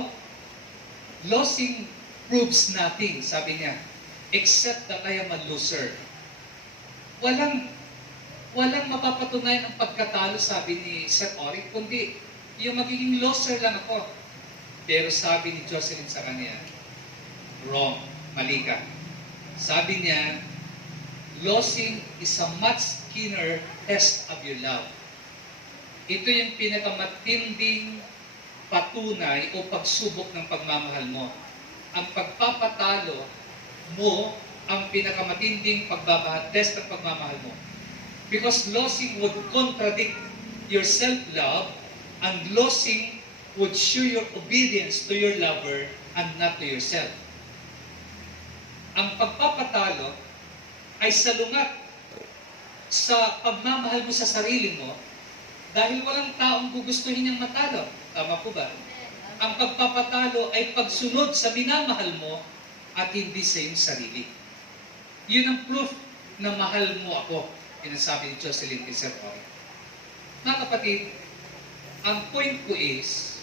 Losing proves nothing, sabi niya, except that I am a loser. Walang mapapatunayan ang pagkatalo, sabi ni Sir Oric, kundi yung magiging loser lang ako. Pero sabi ni Jocelyn sa kanya, wrong, mali ka. Sabi niya, losing is a much keener test of your love. Ito yung pinakamatinding patunay o pagsubok ng pagmamahal mo. Ang pagpapatalo mo ang pinakamatinding test ng pagmamahal mo. Because losing would contradict your self-love, and losing would show your obedience to your lover and not to yourself. Ang pagpapatalo ay salungat sa pagmamahal mo sa sarili mo dahil walang taong gugustuhin niyang matalo. Tama po ba? Ang pagpapatalo ay pagsunod sa minamahal mo at hindi sa iyong sarili. Yun ang proof na mahal mo ako, pinasabi ni Jocelyn kay Sir Oric. Mga kapatid, ang point ko is,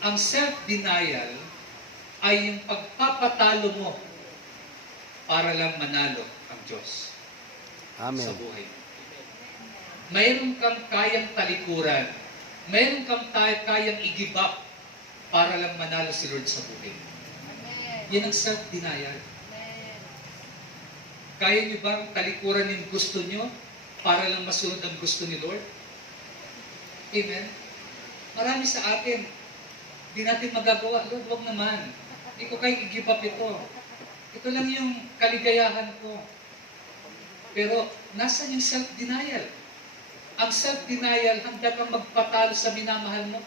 ang self-denial ay yung pagpapatalo mo para lang manalo ang Diyos Amen. sa buhay. mayroon kang kayang talikuran, mayroon kang kayang i-give up para lang manalo si Lord sa buhay. Yan ang self-denial. Kaya niyo bang talikuran yung gusto niyo para lang masunod ang gusto ni Lord? Amen? Marami sa atin, di natin magagawa. Lord, wag naman. Hindi ko kayo i-give up ito. Ito lang yung kaligayahan ko. Pero, nasan yung self-denial? Ang self-denial, handa kang magpatalo sa minamahal mo.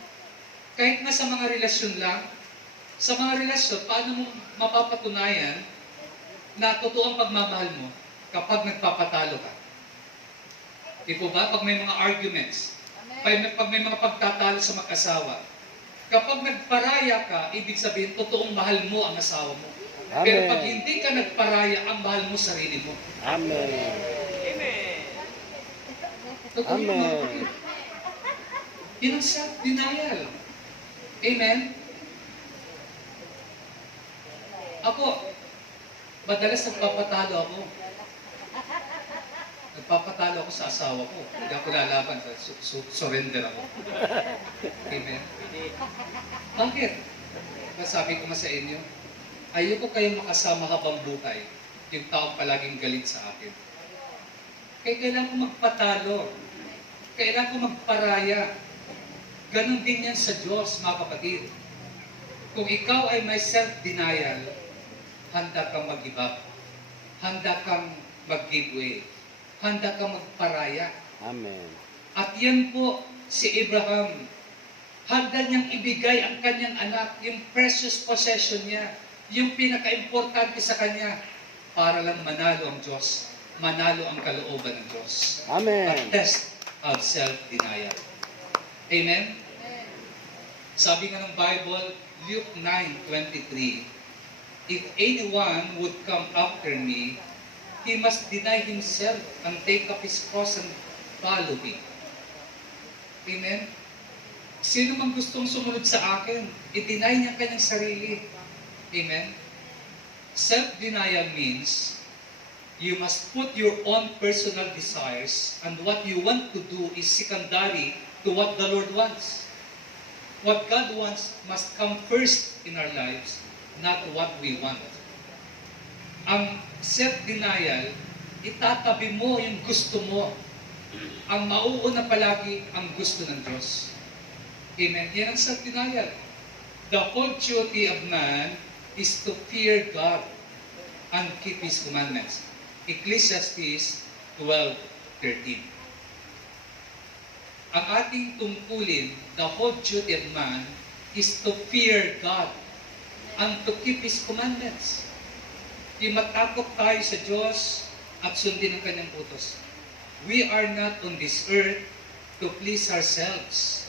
Kahit nga sa mga relasyon lang, sa mga relasyon, paano mo mapapatunayan na totoo ang pagmamahal mo kapag nagpapatalo ka? Di po ba? Pag may mga arguments, pag may mga pagtatalo sa mag-asawa, kapag nagparaya ka, ibig sabihin, totoong mahal mo ang asawa mo. Amen. Pero pag hindi ka nagparaya, ang mahal mo sarili mo. Amen. Totoo yun, mga Amen. kapatid. Yun ang self-denial. Amen? Ako, madalas nagpapatalo ako. Nagpapatalo ako sa asawa ko. Hindi ako lalaban. Surrender ako. Amen? Bakit? Sabi ko nga sa inyo, ayoko kayong makasama habang buhay, yung taong palaging galit sa akin. Kaya kailangan ko magpatalo. Kailangan ko magparaya. Ganon din yan sa Diyos, mga kapatid. Kung ikaw ay may self-denial, handa kang mag-give up. Handa kang mag-give way. Handa kang magparaya. Amen. At yan po, si Abraham, handa niyang ibigay ang kanyang anak, yung precious possession niya, yung pinaka-importante sa kanya, para lang manalo ang Diyos, manalo ang kalooban ng Diyos. Amen. A test of self-denial. Amen? Sabi nga ng Bible, Luke 9:23, if anyone would come after me, he must deny himself and take up his cross and follow me. Amen? Sino man gustong sumunod sa akin, i-deny niya kanyang sarili. Amen? Self-denial means you must put your own personal desires and what you want to do is secondary to what the Lord wants. What God wants must come first in our lives, not what we want. Ang self-denial, itatabi mo yung gusto mo. Ang mauuna palagi ang gusto ng Diyos. Amen? Yan ang self-denial. The whole duty of man is to fear God and keep His commandments. Ecclesiastes 12:13. Ang ating tungkulin, the whole duty of man, is to fear God and to keep His commandments. Yung matakot tayo sa Diyos at sundin ang Kanyang utos. We are not on this earth to please ourselves.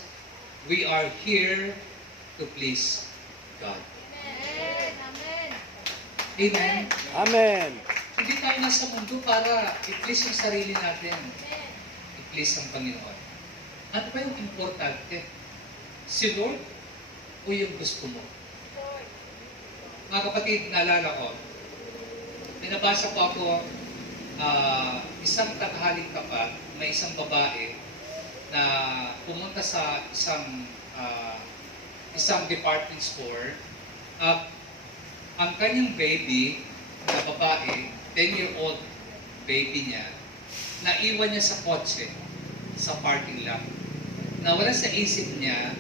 We are here to please God. Amen? Amen. Hindi tayo nasa mundo para i-please yung sarili natin. I-please ang Panginoon. Ano ba yung importante? Si Lord o yung gusto mo? Mga kapatid, naalala ko, binabasa ko ako isang tanghaling tapat, may isang babae na pumunta sa isang department store at ang kanyang baby na babae, 10-year-old baby niya, naiwan niya sa kotse sa parking lot. Nawala sa isip niya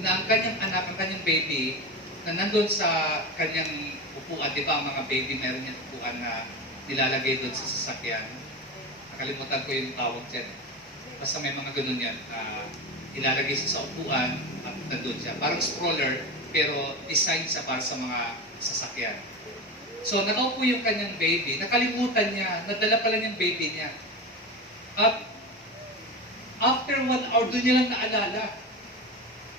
na ang kanyang anak, ang kanyang baby, na nandun sa kanyang upuan, di ba ang mga baby meron yung upuan na nilalagay doon sa sasakyan. Nakalimutan ko yung tawag dyan. Basta may mga ganun yan. Ilalagay siya sa upuan at nandun siya. Parang stroller, pero design siya para sa mga sasakyan. So, nakaupo yung kanyang baby. Nakalimutan niya, nadala pala yung baby niya. At after 1 hour, doon niya lang naalala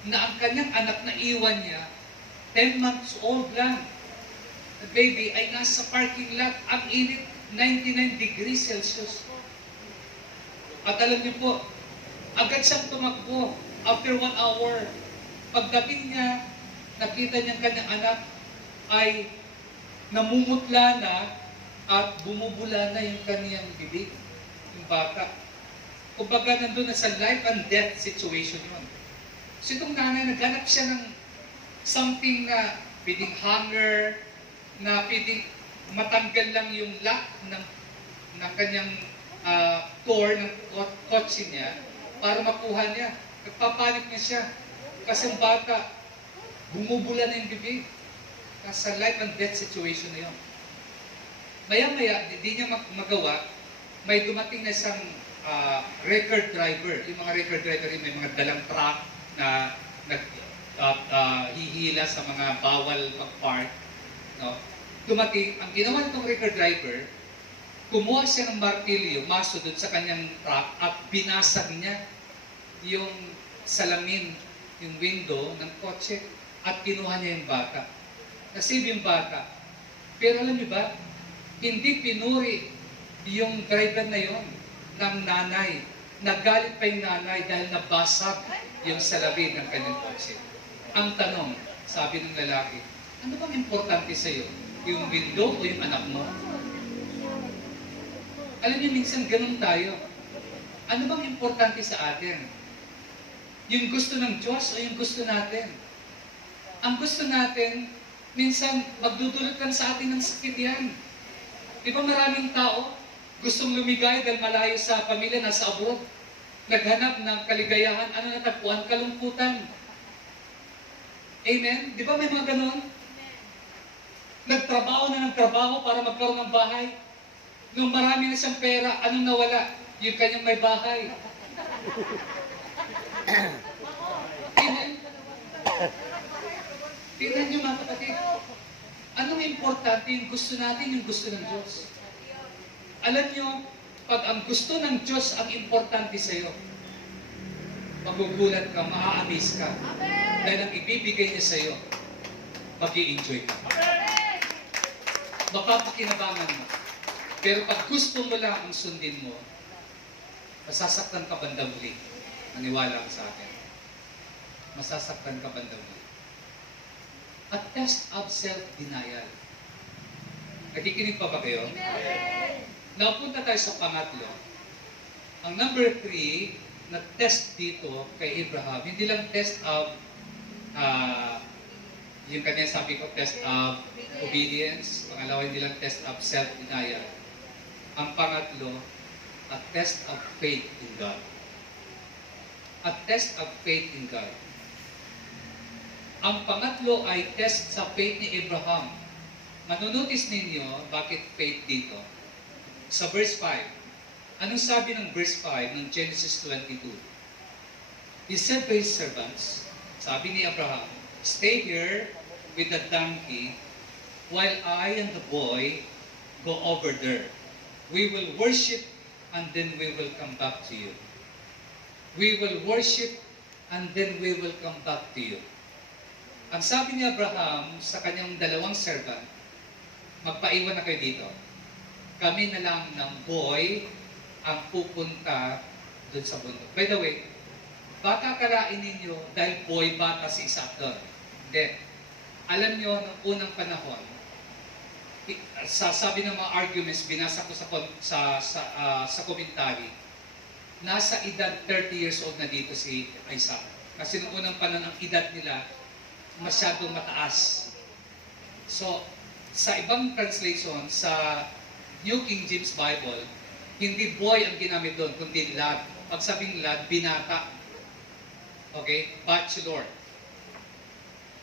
na ang kanyang anak na iwan niya, 10 months old lang. The baby ay nasa parking lot. Ang init, 99 degrees Celsius. At alam niyo po, agad siyang tumakbo. After 1 hour, pagdating niya, nakita niya ang kanyang anak ay namumutla na at bumubula na yung kanyang bibig, yung bata. Kumbaga, nandun na sa life and death situation yun. So itong nanay, naghanap siya ng something na pwedeng hanger, na pwedeng matanggal lang yung lock ng kanyang door ng kotse niya para makuha niya. Nagpapanik niya siya. Kasi ang bata, bumubula na yung bibig. Nasa life and death situation na yun. Maya-maya, hindi niya magawa, may dumating na isang record driver. Yung mga record driver, may mga dalang truck na hihila sa mga bawal mag-park. No? Dumating, ang ginawa nitong record driver, kumuha siya ng martilyo, maso doon sa kanyang truck at binasag niya yung salamin, yung window ng kotse at kinuha niya yung bata. Nasave yung bata. Pero alam niyo ba, hindi pinuri yung driver na yon ng nanay. Nagalit pa yung nanay dahil nabasag yung salamin ng kanyang kotse. Ang tanong, sabi ng lalaki, ano bang importante sa iyo? Yung window o yung anak mo? Alam niyo, minsan ganun tayo. Ano bang importante sa atin? Yung gusto ng Diyos o yung gusto natin? Ang gusto natin, minsan magdudulot lang sa atin ng sakit yan. Di ba maraming tao gustong lumigay dahil malayo sa pamilya, nasa abroad? Naghanap ng kaligayahan, ano natagpuan? Kalungkutan. Amen? Di ba may mga ganun? Nagtrabaho na ng trabaho para magkaroon ng bahay. Nung marami na siyang pera, anong nawala? Yung kanyang may bahay. Amen? Tingnan niyo mga kapatid. Anong importante? Yung gusto natin, yung gusto ng Diyos. Alam niyo, pag ang gusto ng Diyos ang importante sa iyo, magugulat ka, maa-amaze ka. Dahil ang ibibigay niya sa iyo, mag-i-enjoy ka. Mapapakinabangan mo. Pero pag gusto mo lang ang sundin mo, masasaktan ka bandang huli. Maniwala ka sa akin. Masasaktan ka bandang huli. A test of self-denial. Nakikinig pa ba kayo? Napunta tayo sa pangatlo. Ang number 3 na test dito kay Abraham, hindi lang test of yung kanya sabi ko, test of obedience. Pangalawa, hindi lang test of self-denial. Ang pangatlo, a test of faith in God. A test of faith in God. Ang pangatlo ay test sa faith ni Abraham. Manunotice ninyo bakit faith dito. Sa verse 5. Anong sabi ng verse 5 ng Genesis 22? He said to his servants, sabi ni Abraham, stay here with the donkey while I and the boy go over there. We will worship and then we will come back to you. We will worship and then we will come back to you. Ang sabi ni Abraham sa kanyang dalawang servant, magpaiwan na kayo dito. Kami na lang ng boy ang pupunta doon sa bundok. By the way, baka kalain ninyo dahil boy bata si Isaac doon. Hindi. Alam nyo, noong unang panahon, sabi ng mga arguments, binasa ko sa commentary, nasa edad 30 years old na dito si Isaac. Kasi noong unang panahon, ang edad nila masyadong mataas. So, sa ibang translation, sa New King James Bible, hindi boy ang ginamit doon, kundi lad. Pag sabing lad, binata. Okay? Bachelor.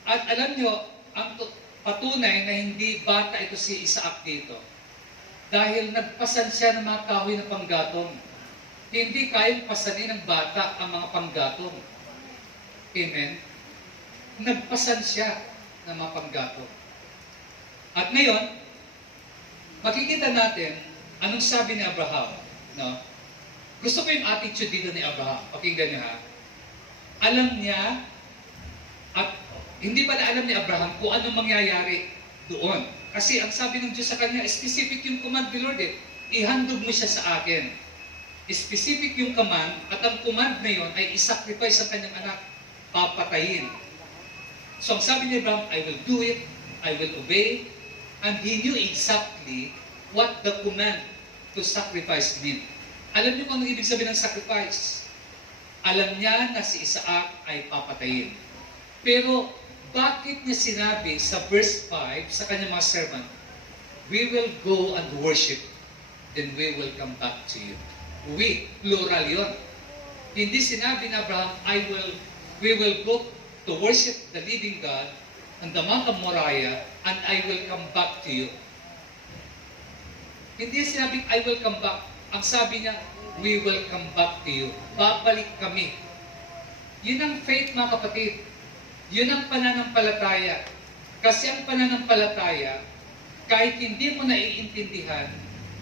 At alam nyo, ang patunay na hindi bata ito si Isaac dito. Dahil nagpasan siya ng mga kahoy na panggatong. Hindi kayang pasanin ng bata ang mga panggatong. Amen? Nagpasan siya ng mga panggatong. At ngayon, makikita natin anong sabi ni Abraham. No? Gusto ko yung attitude dito ni Abraham. Pakinggan niyo ha. Alam niya at hindi pala alam ni Abraham kung anong mangyayari doon. Kasi ang sabi ng Diyos sa kanya, specific yung command ni Lord eh. Ihandog mo siya sa akin. Specific yung command at ang command na yon ay isacrifice ang kanyang anak. Papatayin. So ang sabi ni Abraham, I will do it, I will obey, and he knew exactly what the command to sacrifice meant. Alam niyo kung ano ibig sabihin ng sacrifice. Alam niya na si Isaac ay papatayin. Pero bakit niya sinabi sa verse 5 sa kanyang mga servant, we will go and worship, then we will come back to you. We, plural yon. Hindi sinabi ni Abraham, we will go to worship the living God on the Mount of Moriah, and I will come back to you. Hindi sinabi, I will come back. Ang sabi niya, we will come back to you. Babalik kami. Yun ang faith, mga kapatid. Yun ang pananampalataya. Kasi ang pananampalataya, kahit hindi mo naiintindihan,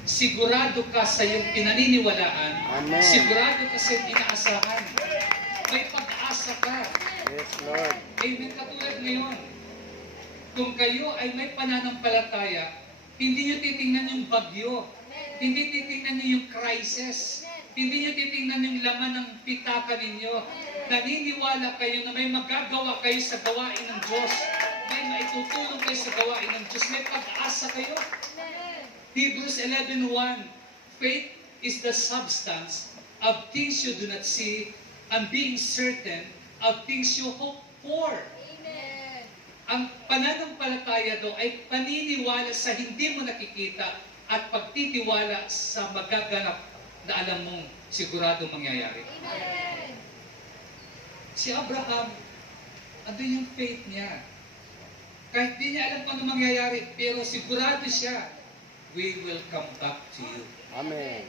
sigurado ka sa iyong pinaniniwalaan, Amen. sigurado ka sa iyong inaasahan. May pag-asa ka. Yes, Lord. Amen. Katulad ngayon, kung kayo ay may pananampalataya, hindi nyo titingnan yung bagyo, hindi titingnan nyo yung crisis, hindi nyo titingnan yung laman ng pitaka ninyo. Naniniwala kayo na may magagawa kayo sa gawain ng Diyos. May maitutulong kayo sa gawain ng Diyos. May pag-asa kayo. Hebrews 11:1, faith is the substance of things you do not see, and being certain of things you hope for. Amen. Ang pananampalataya daw ay paniniwala sa hindi mo nakikita at pagtitiwala sa magaganap na alam mong sigurado mangyayari. Amen. Si Abraham, ano yung faith niya? Kahit di niya alam kung ano mangyayari, pero sigurado siya, we will come back to you. Amen.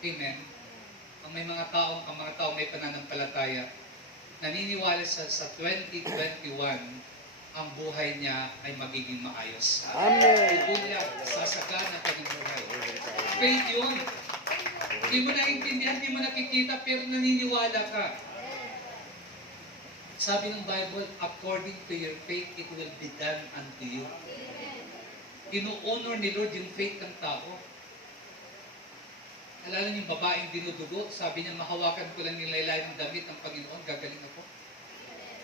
Amen. Ang mga taong may pananampalataya, naniniwala sa 2021, ang buhay niya ay magiging maayos. Amen. Hallelujah. Sasagana ka ng buhay. Faith yun. Hindi mo naintindihan, hindi mo nakikita, pero naniniwala ka. Sabi ng Bible, according to your faith, it will be done unto you. Ino-honor ni Lord yung faith ng tao. Alala niyo yung babaeng dinudugo, sabi niya, mahawakan ko lang yung laylay ng damit ng Panginoon, gagaling ako.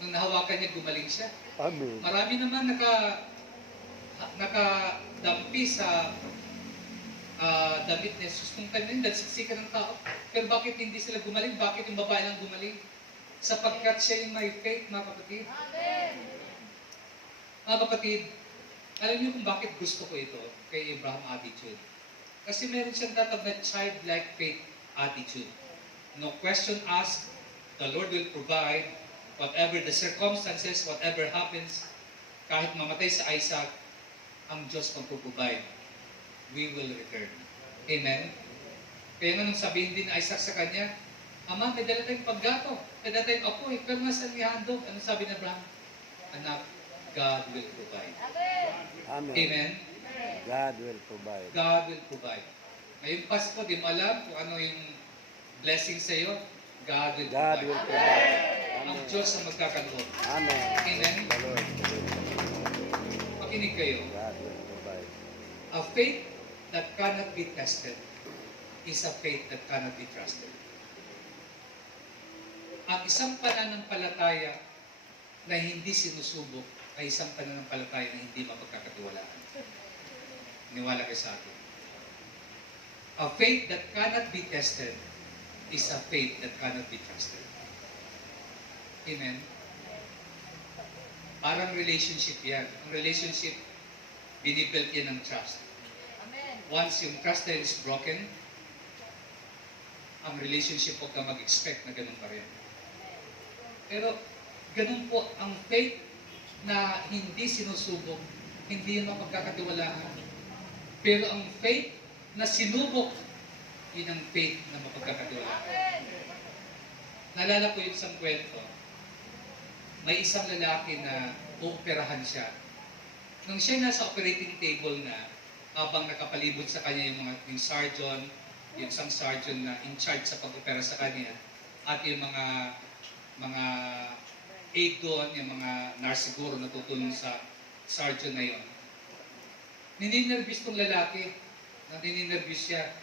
Nung nahawakan niya, gumaling siya. Amen. Marami naman nakadampi sa damit ni Jesus nung time na yun, dahil siksikan ng tao. Pero bakit hindi sila gumaling? Bakit yung babae lang gumaling? Sapagkat siya yung may faith, mga kapatid. Amen. Mga kapatid, alam niyo kung bakit gusto ko ito kay Abraham attitude? Kasi meron siyang tatag na childlike faith attitude. No question asked, the Lord will provide whatever the circumstances, whatever happens. Kahit mamatay si Isaac, ang Diyos magpuprovide. We will return. Amen? Kaya nga nung sabihin din ni Isaac sa kanya, Ama, may dala tayong paggato, may dala tayong apoy, pero nasan ni handog? Ano sabi ni Abraham? Anak, God will provide. Amen. Amen. Amen? God will provide. God will provide. Ngayong Pasko, di mo alam kung ano yung blessing sa iyo. God will God provide. will provide. Ang Amen. Diyos ang magkakaloob. Amen. Amen. The Lord. Makinig kayo. God will provide. A faith that cannot be tested is a faith that cannot be trusted. Ang isang pananampalataya na hindi sinusubok ay isang pananampalataya na hindi mapagkakatiwalaan. Niwala kayo sa akin. A faith that cannot be tested is a faith that cannot be trusted. Amen? Parang relationship yan. Ang relationship, binibuild yan ng trust. Amen. Once yung trust na is broken, ang relationship, huwag ka mag-expect na ganun pa rin. Pero, ganun po ang faith na hindi sinusubok, hindi yun mapagkakatiwalaan. Pero ang faith na sinubok, yun ang faith na mapagkakatiwalaan. Amen. Naalala ko yung isang kwento. May isang lalaki na uoperahan siya. Nung siya nasa operating table na, habang nakapalibot sa kanya yung surgeon, yung isang surgeon na in charge sa pag-opera sa kanya, at yung mga aid doon, yung mga nurse siguro na tutulong sa surgeon na yun. Nininervous tong lalaki. Nininervous siya.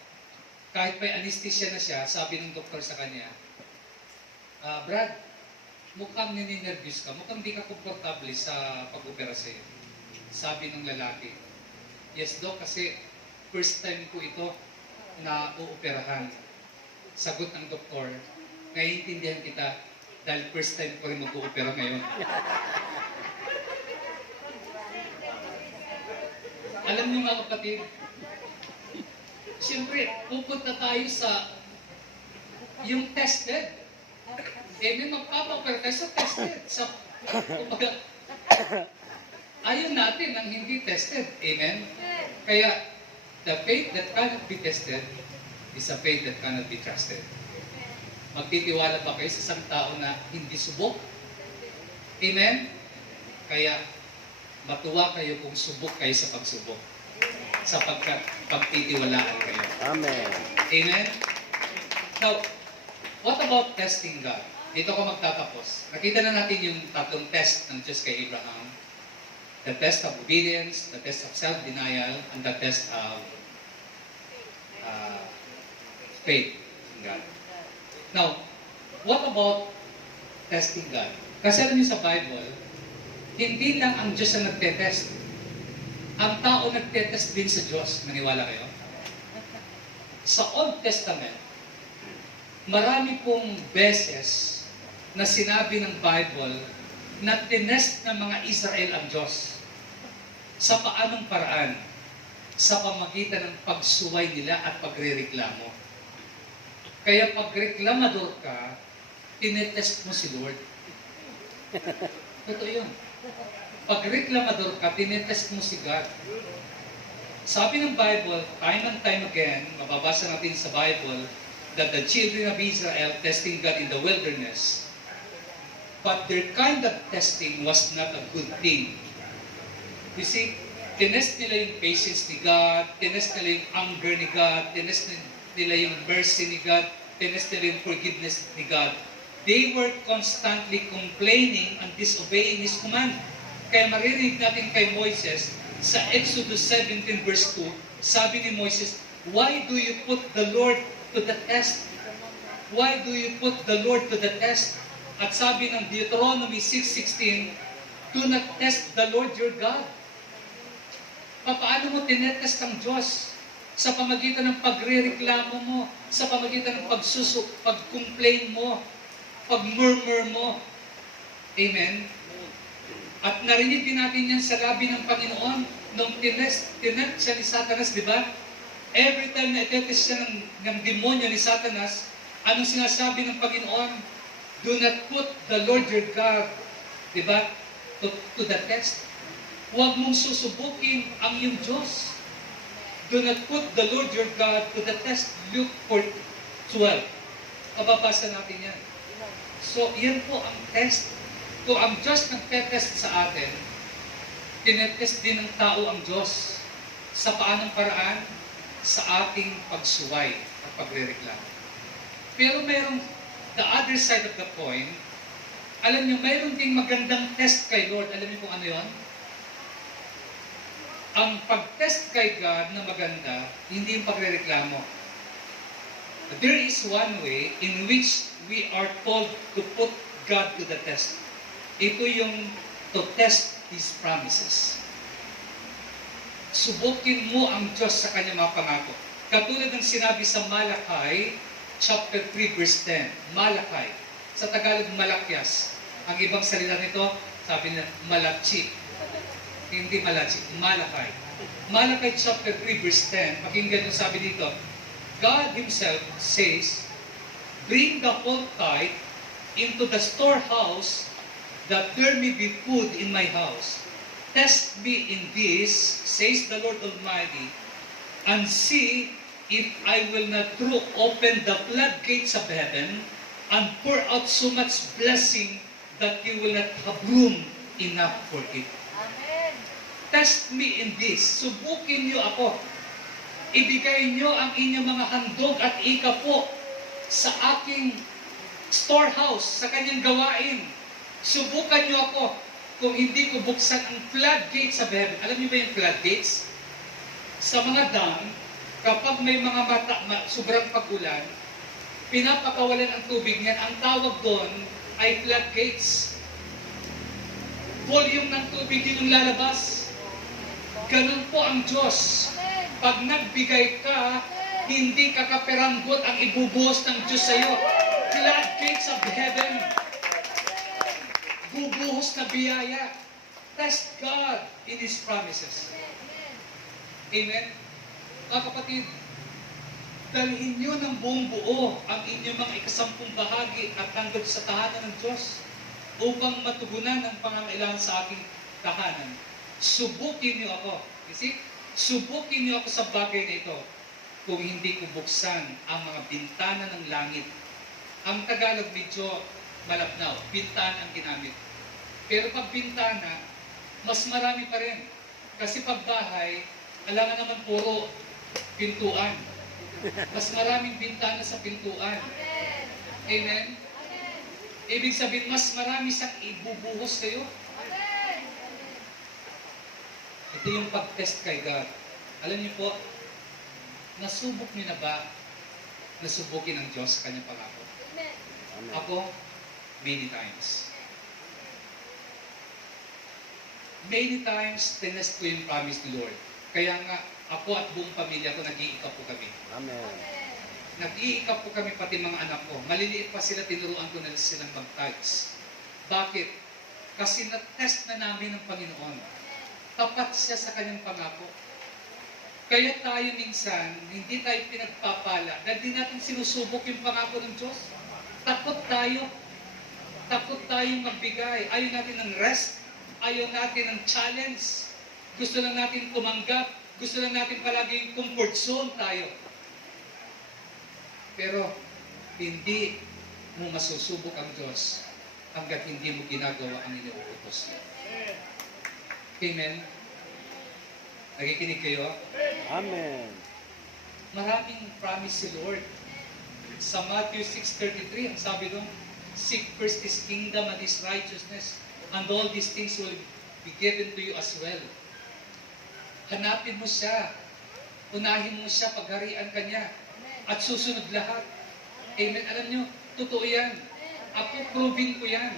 Kahit may anesthesia na siya, sabi ng doktor sa kanya, Brad, mukhang nininervous ka. Mukhang di ka komportable sa pag-opera sa'yo. Sabi ng lalaki, yes, Doc, kasi first time ko ito. na uoperahan. Sagot ng doktor, naiintindihan kita dahil first time ko rin mag-uopera ngayon. Alam niyo mga kapatid, siyempre, pupunta tayo sa yung tested. May magpapapera tayo sa tested. Kumbaga, ayaw natin ang hindi tested. Amen? Kaya, the faith that cannot be tested is a faith that cannot be trusted. Magtitiwala ba kayo sa isang tao na hindi subok? Amen? Kaya, matuwa kayo kung subok kayo sa pagsubok. Sapagkat pagtitiwalaan kayo. Amen. Amen? Now, what about testing God? Dito ko magtatapos. Nakita na natin yung tatlong test ng Diyos kay Abraham. The test of obedience, the test of self-denial, and the test of faith in God. Now, what about testing God? Kasi alam niyo sa Bible, hindi lang ang Diyos ang nagtetest. Ang tao nagtetest din sa Diyos. Maniwala kayo? Sa Old Testament, marami pong beses na sinabi ng Bible na tinest ng mga Israel ang Diyos. Sa paanong paraan? Sa pamagitan ng pagsuway nila at pagrereklamo. Kaya pag reklamador ka, tinetest mo si Lord. Totoo yun. Pag reklamador ka, tinetest mo si God. Sabi ng Bible, time and time again, mababasa natin sa Bible, that the children of Israel testing God in the wilderness, but their kind of testing was not a good thing. You see, tinest nila yung patience ni God, tinest nila yung anger ni God, tinest nila yung mercy ni God, tinest nila yung forgiveness ni God. They were constantly complaining and disobeying His command. Kaya maririnig natin kay Moises, sa Exodus 17 verse 2, sabi ni Moises, why do you put the Lord to the test? Why do you put the Lord to the test? At sabi ng Deuteronomy 6:16, do not test the Lord your God. Paano mo tinetest ang Diyos? Sa pamagitan ng pagrereklamo mo, sa pamagitan ng pag-complain mo, pag-murmur mo. Amen? At narinig din natin yan sa labi ng Panginoon nung tinest siya ni Satanas, di ba? Every time na itetest siya ng demonyo ni Satanas, anong sinasabi ng Panginoon? Do not put the Lord your God, di ba, to the test. Huwag mong susubukin ang iyong Diyos. Do not put the Lord your God to the test. Luke 4:12. Kababasa natin yan. So, yan po ang test. Kung ang Diyos nagtetest sa atin, tinetest din ng tao ang Diyos. Sa paanong paraan? Sa ating pagsuway at pagrereklamo. Pero mayroong the other side of the coin, alam niyo, mayroon ding magandang test kay Lord. Alam niyo kung ano yun? Ang pag-test kay God na maganda, hindi yung pagrereklamo. There is one way in which we are told to put God to the test. Ito yung to test His promises. Subukin mo ang Diyos sa kanyang mga pangako. Katulad ng sinabi sa Malakay, chapter 3, verse 10. Malakay. Sa Tagalog, Malakyas. Ang ibang salita nito, sabi na Malachi. Hindi Malachi, Malakay. Malakay chapter 3, verse 10. Pakinggan yung sabi dito. God Himself says, bring the whole tithe into the storehouse, that there may be food in my house. Test me in this, says the Lord Almighty, and see if I will not throw open the floodgates of heaven and pour out so much blessing that you will not have room enough for it. Amen. Test me in this. Subukin niyo ako. Ibigay niyo ang inyong mga handog at ikapo sa aking storehouse, sa kanyang gawain. Subukan niyo ako kung hindi ko buksan ang floodgates sa heaven. Alam niyo ba yung floodgates? Sa mga dam, kapag may mga sobrang pag-ulan, pinapakawalan ang tubig niyan. Ang tawag doon ay floodgates. Volume ng tubig din yung lalabas. Ganun po ang Diyos. Amen. Pag nagbigay ka, Hindi kakaperanggot ang ibubuhos ng Diyos sa iyo. Floodgates of heaven. Bubuhos na biyaya. Trust God in His promises. Amen? Mga kapatid, dalhin niyo ng buong buo ang inyong mga ikasampung bahagi at hanggang sa tahanan ng Diyos upang matugunan ang pangangailangan sa aking tahanan. Subukin niyo ako. You see? Subukin niyo ako sa bagay na ito kung hindi ko buksan ang mga bintana ng langit. Ang Tagalog medyo malabnaw. Bintana ang ginamit. Pero pag bintana, mas marami pa rin. Kasi pag bahay, alangan naman puro pintuan. Mas maraming bintana sa pintuan. Amen. Amen? Amen. Ibig sabihin, mas marami siyang ibubuhos sa iyo. Amen. Ito yung pag-test kay God. Alam niyo po, nasubok niyo na ba nasubukin ng Diyos sa kanyang pangako? Amen. Amen. Ako, many times. Many times, tinest ko yung promise ni Lord. Kaya nga, ako at buong pamilya ko, nag-iikap po kami. Amen. Amen. Nag-iikap po kami, pati mga anak ko. Maliliit pa sila, tinuruan ko na silang mag-tithes. Bakit? Kasi na-test na namin ng Panginoon. Tapat siya sa kanyang pangako. Kaya tayo minsan, hindi tayo pinagpapala dahil di natin sinusubok yung pangako ng Diyos. Takot tayo. Takot tayong magbigay. Ayaw natin ng rest. Ayaw natin ng challenge. Gusto lang natin tumanggap. Gusto lang natin palagi yung comfort zone tayo. Pero, hindi mo masusubok ang Diyos hanggat hindi mo ginagawa ang iniuutos niya. Amen? Nakikinig kayo? Amen. Maraming promise si Lord. Sa Matthew 6:33, ang sabi doon, seek first His kingdom and His righteousness, and all these things will be given to you as well. Hanapin mo siya. Unahin mo siya, pagharian ka niya. At susunod lahat. Amen. Alam niyo, totoo yan. Ako, proving ko yan.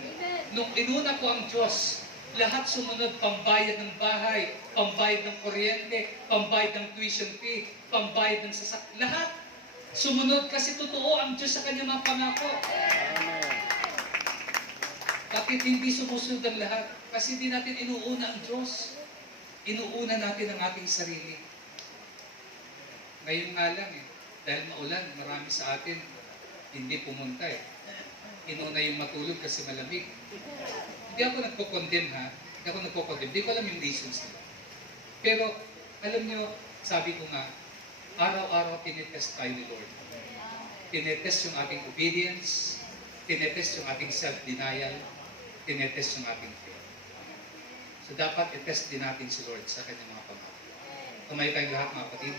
Nung inuna ko ang Diyos, lahat sumunod, pambayad ng bahay, pambayad ng kuryente, pambayad ng tuition fee, pambayad ng lahat. Sumunod kasi totoo ang Diyos sa kanyang mga pangako. Amen. Bakit hindi sumusunod ang lahat? Kasi hindi natin inuuna ang Diyos. Inuuna natin ang ating sarili. Ngayon nga lang dahil maulan, marami sa atin hindi pumunta Inuna yung matulog kasi malamig. Hindi ako nagko-condemn Hindi ako nagko-condemn. Hindi ko alam yung reasons nila. Pero, alam nyo, sabi ko nga, araw-araw tinetest tayo ni Lord. Tinetest yung ating obedience, tinetest yung ating self-denial, tinetest yung ating faith. So, dapat i-test din natin si Lord sa kanyang mga pangako. Tumayo tayong lahat, mga kapatid.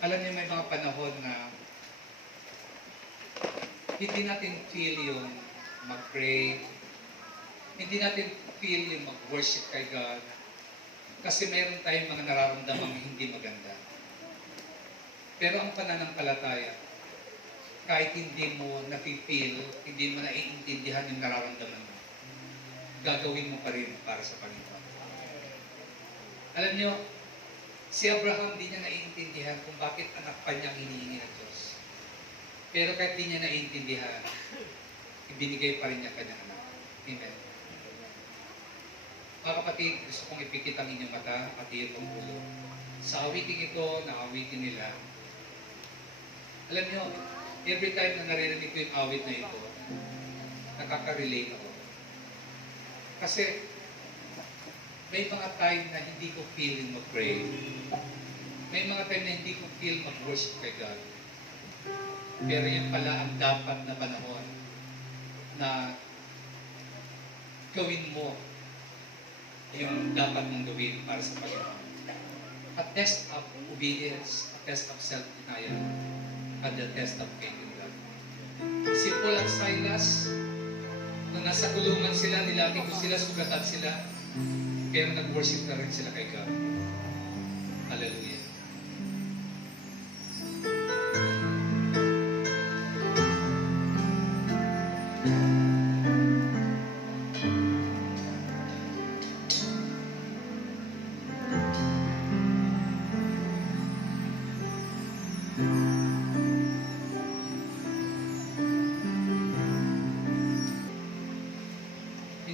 Alam niyo, may mga panahon na hindi natin feel yung mag-pray, hindi natin feel yung mag-worship kay God, kasi mayroon tayong mga nararamdamang hindi maganda. Pero ang pananampalataya, kahit hindi mo nafe-feel, hindi mo naiintindihan yung nararamdaman mo, gagawin mo pa rin para sa Panginoon. Alam niyo, si Abraham di niya naiintindihan kung bakit anak pa niya ang hinihingi ng Diyos. Pero kahit di niya naiintindihan, ibinigay pa rin niya kanyang anak. Amen. Mga kapatid, gusto kong ipikit ang inyong mata at iyong ulo. Sa awiting ito, na awitin nila, alam niyo, every time na naririnig ko yung awit na ito, nakaka-relate ako. Kasi, may mga time na hindi ko feel mag-pray. May mga time na hindi ko feel mag-worship kay God. Pero yan pala ang dapat na panahon na gawin mo yung dapat mong gawin para sa Panginoon. A test of obedience, a test of self-denial, and a test of faith in God. Si Paul at Silas, nung nasa kulungan sila, nilagi ko sila, sugatan sila, pero nag-worship na rin sila kay God. Hallelujah.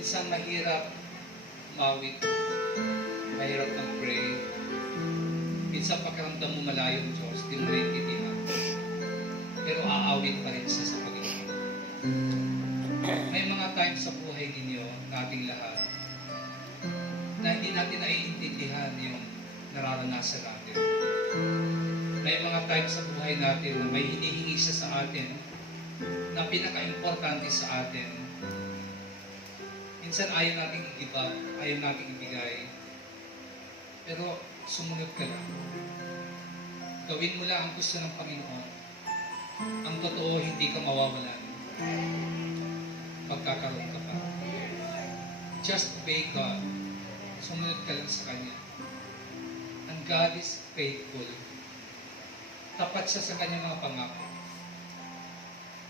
minsan mahirap mawit, mahirap mag-pray. Minsan pakiramdam mo malayo ang Diyos, di mo naiintindihan. Pero aawit pa rin siya sa Panginoon. May mga times sa buhay ninyo, nating lahat, na hindi natin naiintindihan yung nararanasan natin. May mga times sa buhay natin na may hinihingi siya sa atin na pinaka-importante sa atin. Minsan ayaw nating i-give up, ayaw nating ibigay. Pero sumunod ka lang. Gawin mo lang ang gusto ng Panginoon. Ang totoo, hindi ka mawawalan. Pagkakaroon ka pa. Just obey God. Sumunod ka lang sa Kanya. And God is faithful. Tapat siya sa Kanyang mga pangako.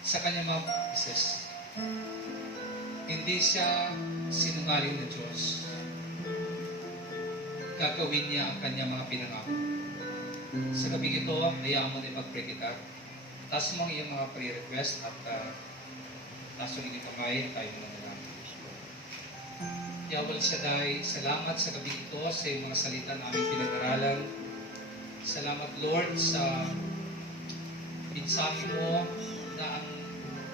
Sa Kanyang mga promises. Hindi siya sinungaling na Diyos. Gagawin niya ang Kanyang mga pinangako. Sa gabi ito, hayaan mo na ipag-pray kita. Taas mo ang iyong mga prayer request at taas mo inyong kamay, tayo mo na lang. Yahweh Shaddai, salamat sa gabi ito sa iyong mga salita na aming pinag-aralan. Salamat Lord sa mensahe mo na ang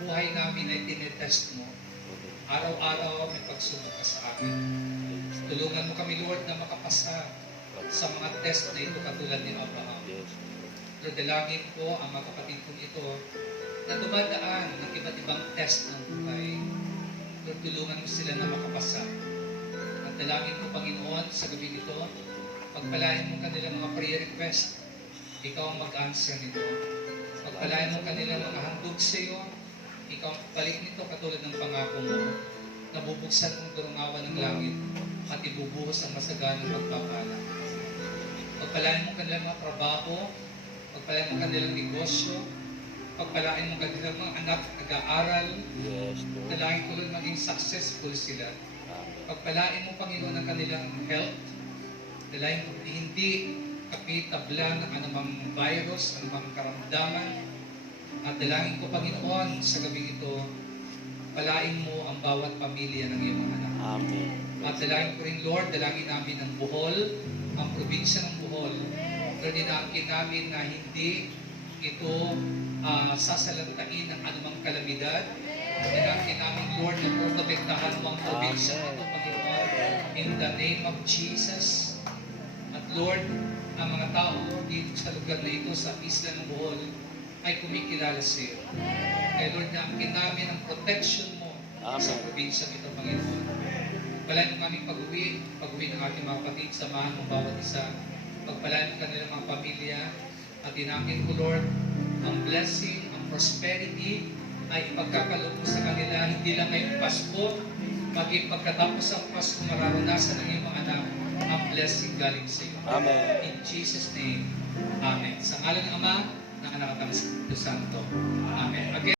buhay namin ay tinetest mo. Araw-araw may pagsubok ka sa amin. Tulungan mo kami Lord na makapasa sa mga test na ito katulad ni Abraham. Lord, dalangin ko ang mga kapatid kong ito na dumadaan ng iba't ibang test ng buhay. Lord, tulungan mo sila na makapasa. At dalangin ko, Panginoon, sa gabi nito, pagpalain mo kanilang mga prayer request. Ikaw ang mag-answer nito. Pagpalain mo kanilang mga handog sa iyo. Ikaw ang balik nito katulad ng pangako mo. Nabubuksan mong durungawan ng langit at ibubuhos ang masaganang pagpapala. Pagpalain mo kanilang mga trabaho, pagpalain mo kanilang negosyo, pagpalain mo kanilang mga anak nag-aaral, dalangin ko lang maging successful sila. Pagpalain mo, Panginoon, ang kanilang health, dalangin ko hindi kapitabla ng anumang virus, anumang karamdaman, at dalangin ko, Panginoon, sa gabi ito, palain mo ang bawat pamilya ng iyong mga anak. Amen. At dalangin ko rin, Lord, dalangin namin ang Bohol, ang probinsya ng Bohol. Lord, dinangkin namin na hindi ito sasalantain ng anumang kalamidad. Dinangkin namin, Lord, na protektahan mo ang probinsya ng ito, Panginoon, in the name of Jesus. At Lord, ang mga tao dito sa lugar na ito, sa isla ng Bohol, ay kumikilala sa iyo. Kaya Lord, dinangkin namin ang protection mo sa probinsya nito, Panginoon. Pagpalain mo aming pag-uwi ng ating mga kapatid, samahan mo bawat isa. Pagpalain mo kanilang mga pamilya. At dinangkin ko, Lord, ang blessing, ang prosperity ay ipagkakaloob mo sa kanila, hindi lang ngayong Pasko, maging pagkatapos ang Pasko, mararanasan ng iyong mga anak ang blessing galing sa iyo. Amen. In Jesus' name, Amen. Sa ngalan ng Ama, ng Anak at ng Espiritu Santo. Amen. Again,